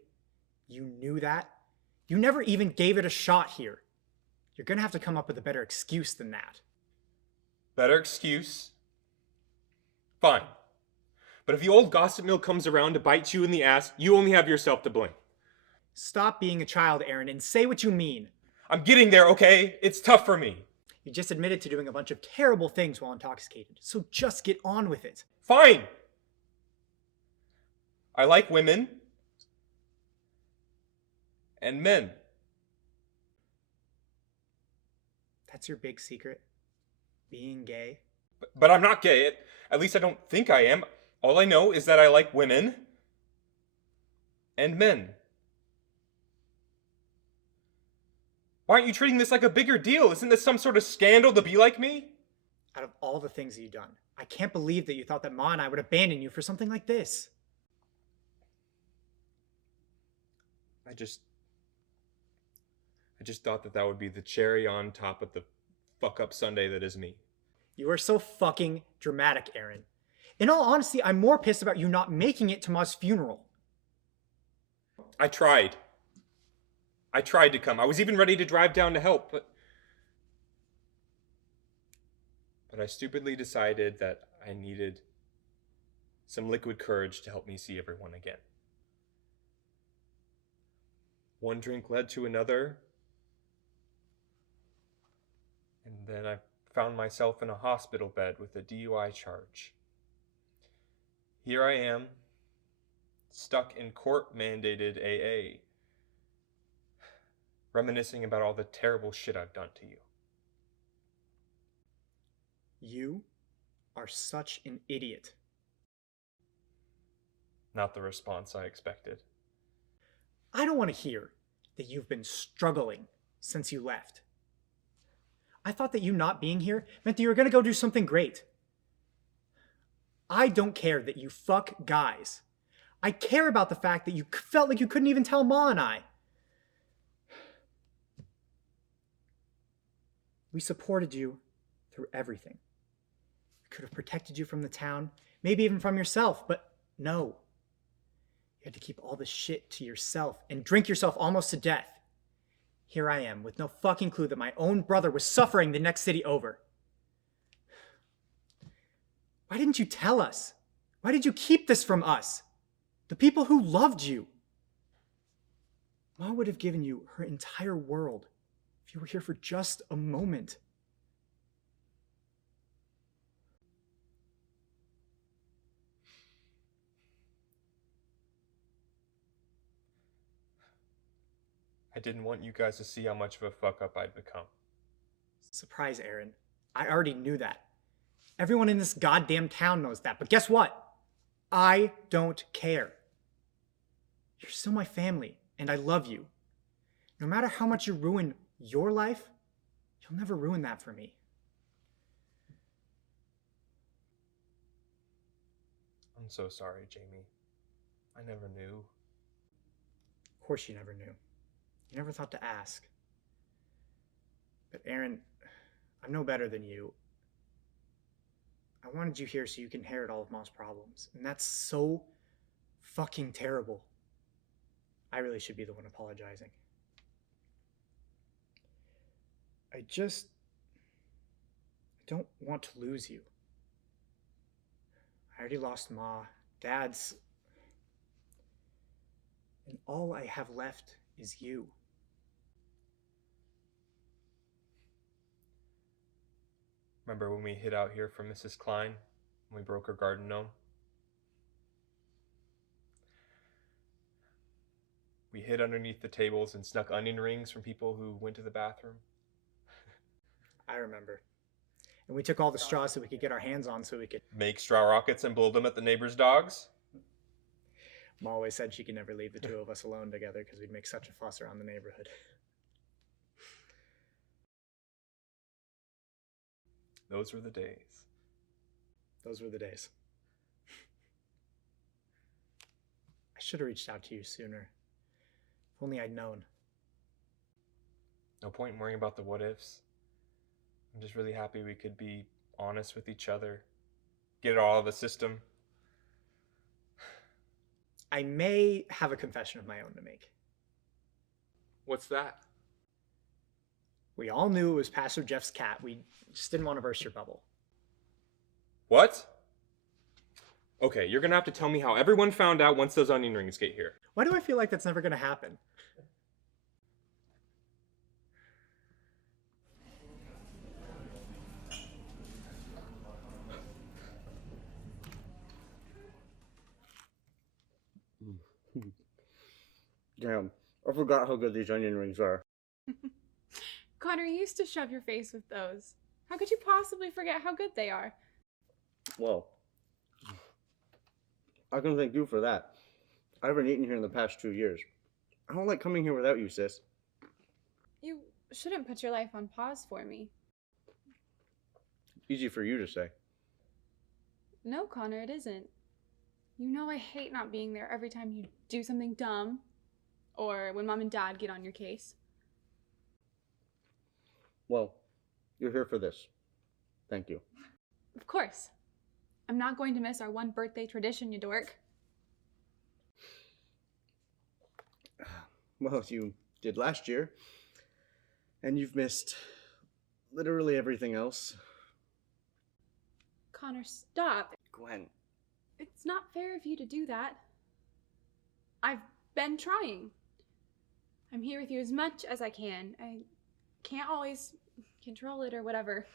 You knew that? You never even gave it a shot here. You're gonna have to come up with a better excuse than that. Better excuse? Fine. But if the old gossip mill comes around to bite you in the ass, you only have yourself to blame. Stop being a child, Aaron, and say what you mean. I'm getting there, okay? It's tough for me. You just admitted to doing a bunch of terrible things while intoxicated, so just get on with it. Fine. I like women. And men. That's your big secret? Being gay? But I'm not gay. At least I don't think I am. All I know is that I like women. And men. Why aren't you treating this like a bigger deal? Isn't this some sort of scandal to be like me? Out of all the things that you've done, I can't believe that you thought that Ma and I would abandon you for something like this. I just thought that would be the cherry on top of the fuck up Sunday that is me. You are so fucking dramatic, Aaron. In all honesty, I'm more pissed about you not making it to Ma's funeral. I tried to come. I was even ready to drive down to help, but I stupidly decided that I needed some liquid courage to help me see everyone again. One drink led to another, and then I found myself in a hospital bed with a DUI charge. Here I am, stuck in court-mandated AA, reminiscing about all the terrible shit I've done to you. You are such an idiot. Not the response I expected. I don't want to hear that you've been struggling since you left. I thought that you not being here meant that you were going to go do something great. I don't care that you fuck guys. I care about the fact that you felt like you couldn't even tell Ma and I. We supported you through everything. We could have protected you from the town, maybe even from yourself, but no. You had to keep all this shit to yourself and drink yourself almost to death. Here I am with no fucking clue that my own brother was suffering the next city over. Why didn't you tell us? Why did you keep this from us? The people who loved you. Ma would have given you her entire world if you were here for just a moment. I didn't want you guys to see how much of a fuck up I'd become. Surprise, Aaron. I already knew that. Everyone in this goddamn town knows that, but guess what? I don't care. You're still my family, and I love you. No matter how much you ruin your life, you'll never ruin that for me. I'm so sorry, Jamie. I never knew. Of course you never knew. You never thought to ask. But Aaron, I'm no better than you. I wanted you here so you can inherit all of Mom's problems. And that's so fucking terrible. I really should be the one apologizing. I don't want to lose you. I already lost Ma, Dad's, and all I have left is you. Remember when we hid out here from Mrs. Klein? When we broke her garden gnome? We hid underneath the tables and snuck onion rings from people who went to the bathroom. I remember. And we took all the straws so we could get our hands on so we could... Make straw rockets and blow them at the neighbors' dogs? Mom always said she could never leave the two of us alone together because we'd make such a fuss around the neighborhood. Those were the days. Those were the days. I should have reached out to you sooner. If only I'd known. No point in worrying about the what ifs. I'm just really happy we could be honest with each other. Get it all out of the system. I may have a confession of my own to make. What's that? We all knew it was Pastor Jeff's cat. We just didn't want to burst your bubble. What? Okay, you're gonna have to tell me how everyone found out once those onion rings get here. Why do I feel like that's never going to happen? Damn, I forgot how good these onion rings are. Connor, you used to shove your face with those. How could you possibly forget how good they are? Well, I can thank you for that. I haven't eaten here in the past 2 years. I don't like coming here without you, sis. You shouldn't put your life on pause for me. Easy for you to say. No, Connor, it isn't. You know I hate not being there every time you do something dumb, or when Mom and Dad get on your case. Well, you're here for this. Thank you. Of course. I'm not going to miss our one birthday tradition, you dork. Well, you did last year. And you've missed literally everything else. Connor, stop. Gwen. It's not fair of you to do that. I've been trying. I'm here with you as much as I can. I can't always control it or whatever.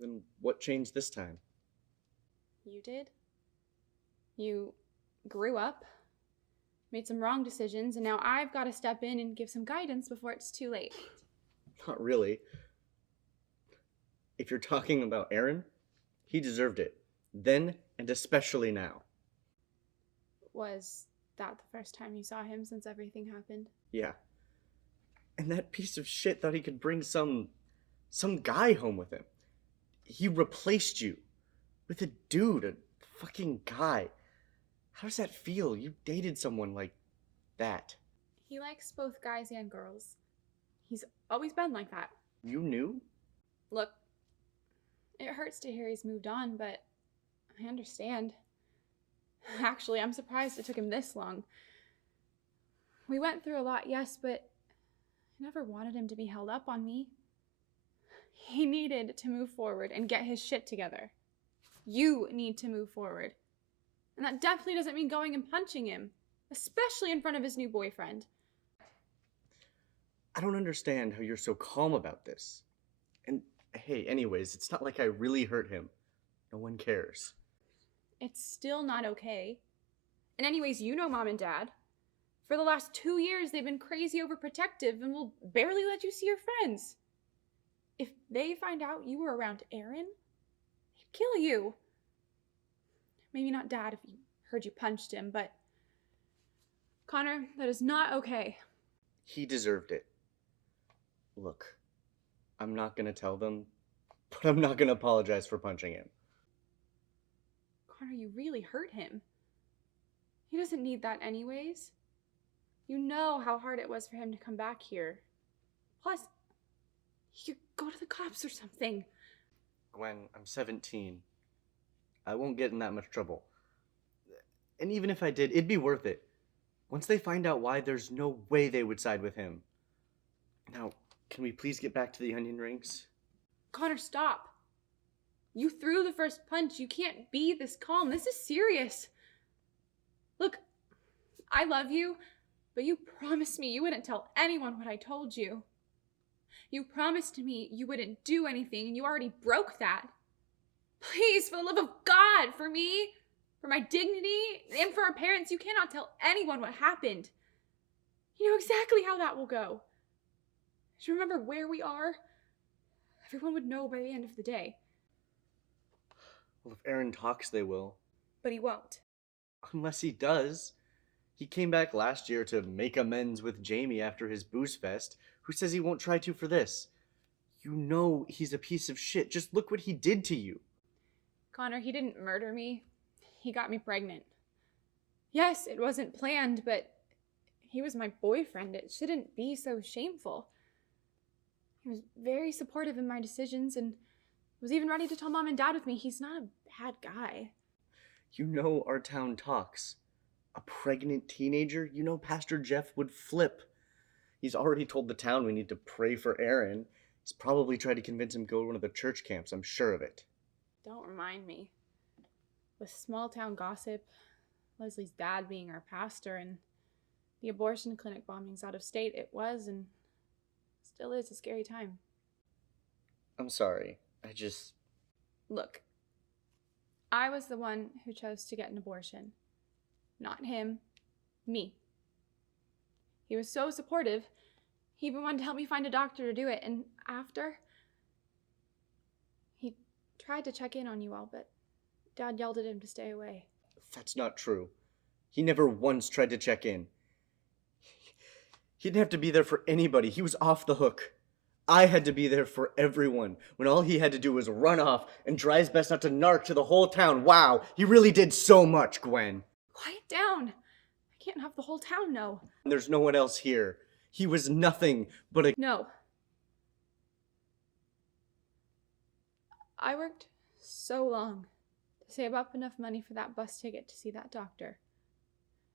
Then what changed this time? You did. You grew up, made some wrong decisions, and now I've got to step in and give some guidance before it's too late. Not really. If you're talking about Aaron, he deserved it. Then and especially now. Was that the first time you saw him since everything happened? Yeah. And that piece of shit thought he could bring some guy home with him. He replaced you with a dude, a fucking guy. How does that feel? You dated someone like that. He likes both guys and girls. He's always been like that. You knew? Look, it hurts to hear he's moved on, but I understand. Actually, I'm surprised it took him this long. We went through a lot, yes, but I never wanted him to be held up on me. He needed to move forward and get his shit together. You need to move forward. And that definitely doesn't mean going and punching him, especially in front of his new boyfriend. I don't understand how you're so calm about this. And hey, anyways, it's not like I really hurt him. No one cares. It's still not okay. And anyways, you know Mom and Dad. For the last 2 years, they've been crazy overprotective and will barely let you see your friends. If they find out you were around Aaron, they'd kill you. Maybe not Dad if you heard you punched him, but Connor, that is not okay. He deserved it. Look, I'm not gonna tell them, but I'm not gonna apologize for punching him. Connor, you really hurt him. He doesn't need that anyways. You know how hard it was for him to come back here. Plus, he could go to the cops or something. Gwen, I'm 17. I won't get in that much trouble. And even if I did, it'd be worth it. Once they find out why, there's no way they would side with him. Now, can we please get back to the onion rings? Connor, stop. You threw the first punch. You can't be this calm. This is serious. Look, I love you, but you promised me you wouldn't tell anyone what I told you. You promised me you wouldn't do anything, and you already broke that. Please, for the love of God, for me, for my dignity, and for our parents, you cannot tell anyone what happened. You know exactly how that will go. Just remember where we are. Everyone would know by the end of the day. Well, if Aaron talks, they will. But he won't. Unless he does. He came back last year to make amends with Jamie after his booze fest. Who says he won't try to for this? You know he's a piece of shit. Just look what he did to you. Connor, he didn't murder me. He got me pregnant. Yes, it wasn't planned, but he was my boyfriend. It shouldn't be so shameful. He was very supportive in my decisions and was even ready to tell mom and dad with me. He's not a bad guy. You know our town talks. A pregnant teenager? You know Pastor Jeff would flip. He's already told the town we need to pray for Aaron. He's probably tried to convince him to go to one of the church camps, I'm sure of it. Don't remind me. With small town gossip, Leslie's dad being our pastor, and the abortion clinic bombings out of state, it was and still is a scary time. I'm sorry. Look, I was the one who chose to get an abortion. Not him. Me. He was so supportive. He even wanted to help me find a doctor to do it, and after, he tried to check in on you all, but Dad yelled at him to stay away. That's not true. He never once tried to check in. He didn't have to be there for anybody. He was off the hook. I had to be there for everyone, when all he had to do was run off and try his best not to narc to the whole town. Wow, he really did so much, Gwen. Quiet down. I can't have the whole town know. There's no one else here. He was nothing but a... No. I worked so long to save up enough money for that bus ticket to see that doctor.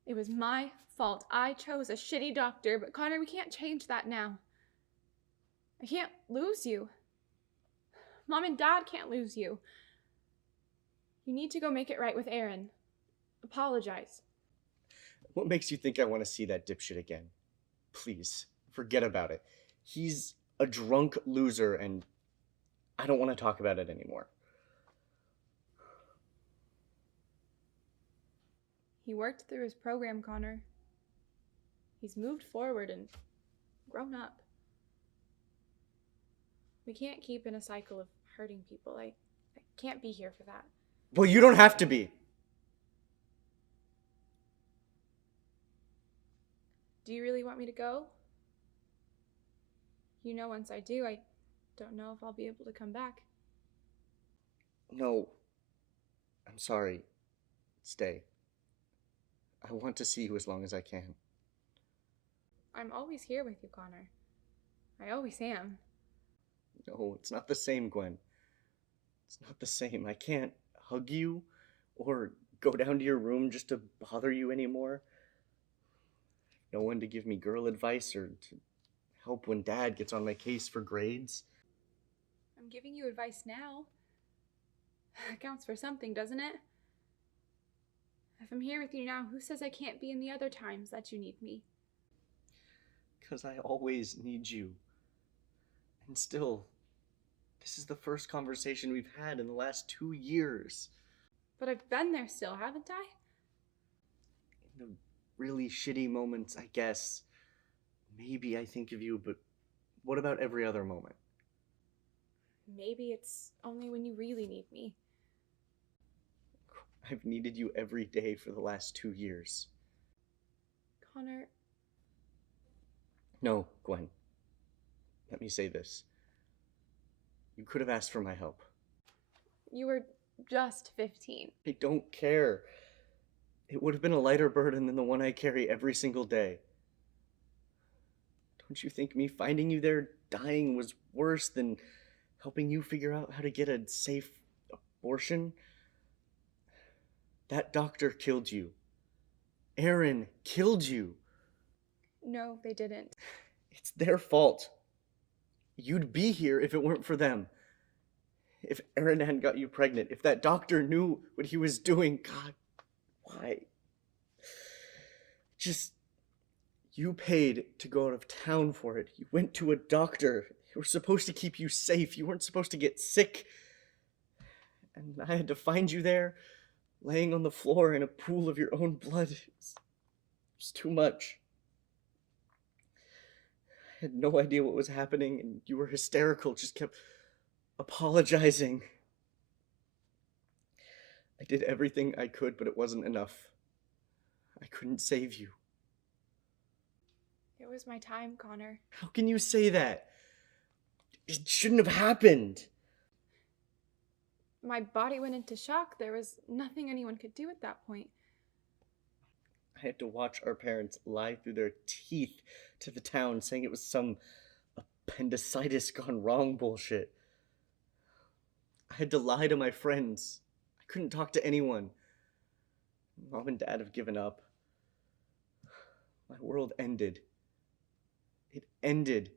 It was my fault. I chose a shitty doctor, but Connor, we can't change that now. I can't lose you. Mom and Dad can't lose you. You need to go make it right with Aaron. Apologize. What makes you think I want to see that dipshit again? Please, forget about it. He's a drunk loser, and I don't want to talk about it anymore. He worked through his program, Connor. He's moved forward and grown up. We can't keep in a cycle of hurting people. I can't be here for that. Well, you don't have to be. Do you really want me to go? You know, once I do, I don't know if I'll be able to come back. No. I'm sorry. Stay. I want to see you as long as I can. I'm always here with you, Connor. I always am. No, it's not the same, Gwen. It's not the same. I can't hug you or go down to your room just to bother you anymore. No one to give me girl advice or to help when Dad gets on my case for grades. I'm giving you advice now. It counts for something, doesn't it? If I'm here with you now, who says I can't be in the other times that you need me? 'Cause I always need you. And still, this is the first conversation we've had in the last 2 years. But I've been there still, haven't I? In the really shitty moments, I guess, maybe I think of you, but what about every other moment? Maybe it's only when you really need me. I've needed you every day for the last 2 years. Connor, No, Gwen. Let me say this. You could have asked for my help. you were just 15. I don't care. It would have been a lighter burden than the one I carry every single day. Don't you think me finding you there dying was worse than helping you figure out how to get a safe abortion? That doctor killed you. Aaron killed you. No, they didn't. It's their fault. You'd be here if it weren't for them. If Aaron hadn't got you pregnant, if that doctor knew what he was doing, God, why? Just, you paid to go out of town for it. You went to a doctor. They were supposed to keep you safe. You weren't supposed to get sick. And I had to find you there, laying on the floor in a pool of your own blood. It's too much. I had no idea what was happening, and you were hysterical, just kept apologizing. I did everything I could, but it wasn't enough. I couldn't save you. It was my time, Connor. How can you say that? It shouldn't have happened. My body went into shock. There was nothing anyone could do at that point. I had to watch our parents lie through their teeth to the town saying it was some appendicitis gone wrong bullshit. I had to lie to my friends. I couldn't talk to anyone. Mom and Dad have given up. My world ended. It ended.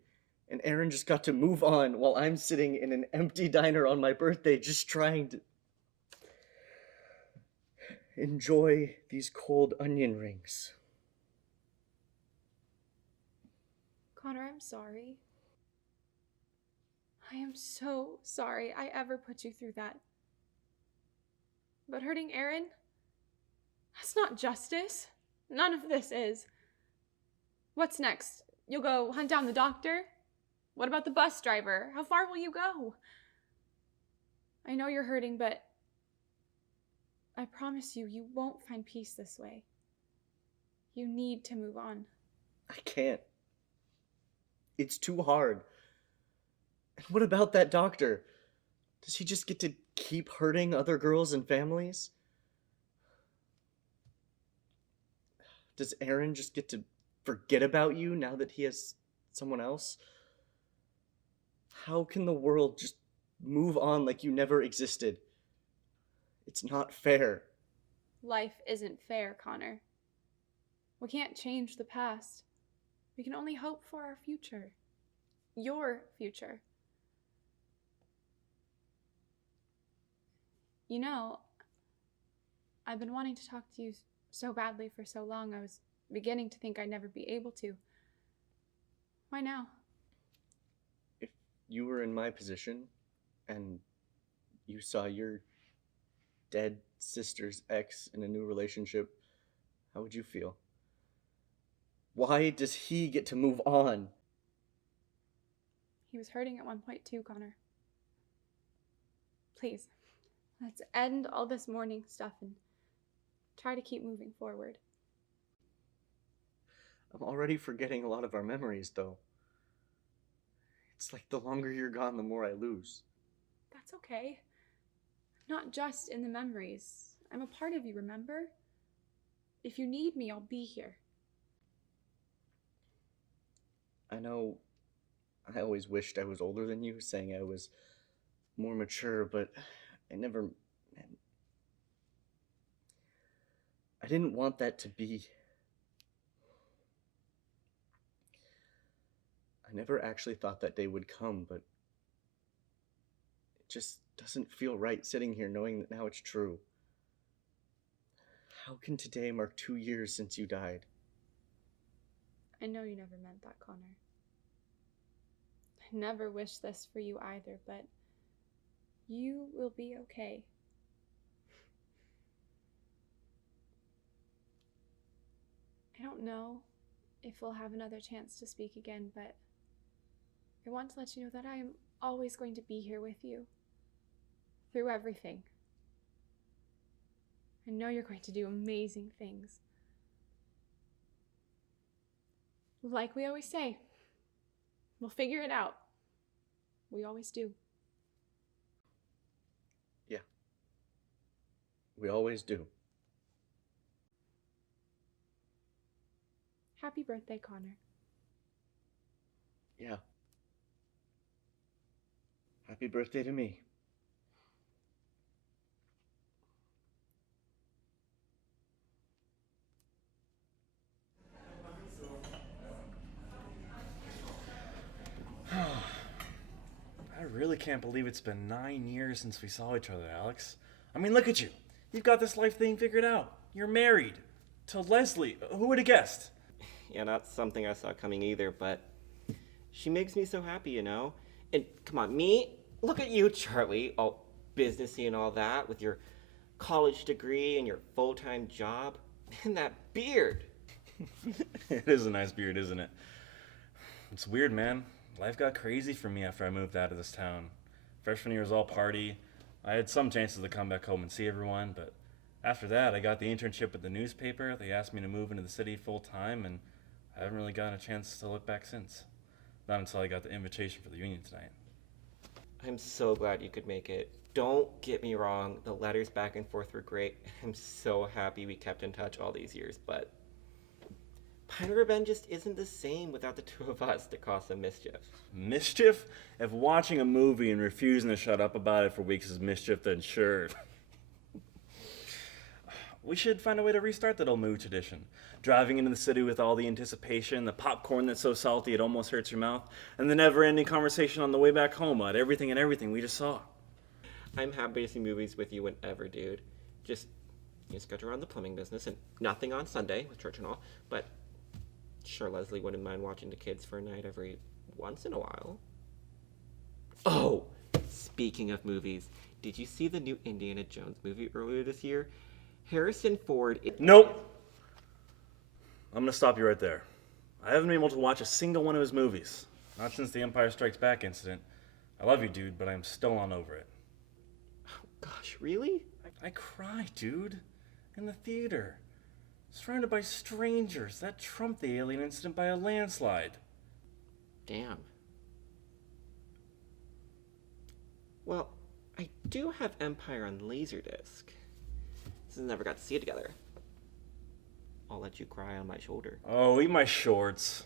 And Aaron just got to move on while I'm sitting in an empty diner on my birthday just trying to enjoy these cold onion rings. Connor, I'm sorry. I am so sorry I ever put you through that. But hurting Aaron? That's not justice. None of this is. What's next? You'll go hunt down the doctor? What about the bus driver? How far will you go? I know you're hurting, but I promise you, you won't find peace this way. You need to move on. I can't. It's too hard. And what about that doctor? Does he just get to keep hurting other girls and families? Does Aaron just get to forget about you now that he has someone else? How can the world just move on like you never existed? It's not fair. Life isn't fair, Connor. We can't change the past. We can only hope for our future. Your future. You know, I've been wanting to talk to you so badly for so long, I was beginning to think I'd never be able to. Why now? If you were in my position and you saw your dead sister's ex in a new relationship, how would you feel? Why does he get to move on? He was hurting at one point too, Connor. Please, let's end all this mourning stuff and try to keep moving forward. I'm already forgetting a lot of our memories, though. It's like the longer you're gone, the more I lose. That's okay. Not just in the memories. I'm a part of you, remember? If you need me, I'll be here. I know I always wished I was older than you, saying I was more mature, but I never... I didn't want that to be. I never actually thought that day would come, but it just doesn't feel right sitting here knowing that now it's true. How can today mark 2 years since you died? I know you never meant that, Connor. I never wished this for you either, but you will be okay. I don't know if we'll have another chance to speak again, but I want to let you know that I am always going to be here with you. Through everything. I know you're going to do amazing things. Like we always say, we'll figure it out. We always do. Yeah. We always do. Happy birthday, Connor. Yeah. Happy birthday to me. I really can't believe it's been 9 years since we saw each other, Alex. I mean, look at you. You've got this life thing figured out. You're married. To Leslie. Who would have guessed? Yeah, not something I saw coming either, but she makes me so happy, you know? And come on, me? Look at you, Charlie, all businessy and all that, with your college degree and your full-time job. And that beard. It is a nice beard, isn't it? It's weird, man. Life got crazy for me after I moved out of this town. Freshman year was all party. I had some chances to come back home and see everyone, but After that, I got the internship at the newspaper. They asked me to move into the city full time, and I haven't really gotten a chance to look back since. Not until I got the invitation for the union tonight. I'm so glad you could make it. Don't get me wrong, the letters back and forth were great. I'm so happy we kept in touch all these years, but Pine Riverbend just isn't the same without the two of us to cause some mischief. Mischief? If watching a movie and refusing to shut up about it for weeks is mischief, then sure. We should find a way to restart that old movie tradition. Driving into the city with all the anticipation, the popcorn that's so salty it almost hurts your mouth, and the never-ending conversation on the way back home about everything we just saw. I'm happy to see movies with you whenever, dude. Just got around the plumbing business and nothing on Sunday with church and all, but sure Leslie wouldn't mind watching the kids for a night every once in a while. Oh, speaking of movies, did you see the new Indiana Jones movie earlier this year? Harrison Ford... Nope! I'm gonna stop you right there. I haven't been able to watch a single one of his movies. Not since the Empire Strikes Back incident. I love you, dude, but I'm still on over it. Oh, gosh, really? I cried, dude. In the theater. Surrounded by strangers. That trumped the alien incident by a landslide. Damn. Well, I do have Empire on Laserdisc. Since I never got to see it together. I'll let you cry on my shoulder. Oh, eat my shorts.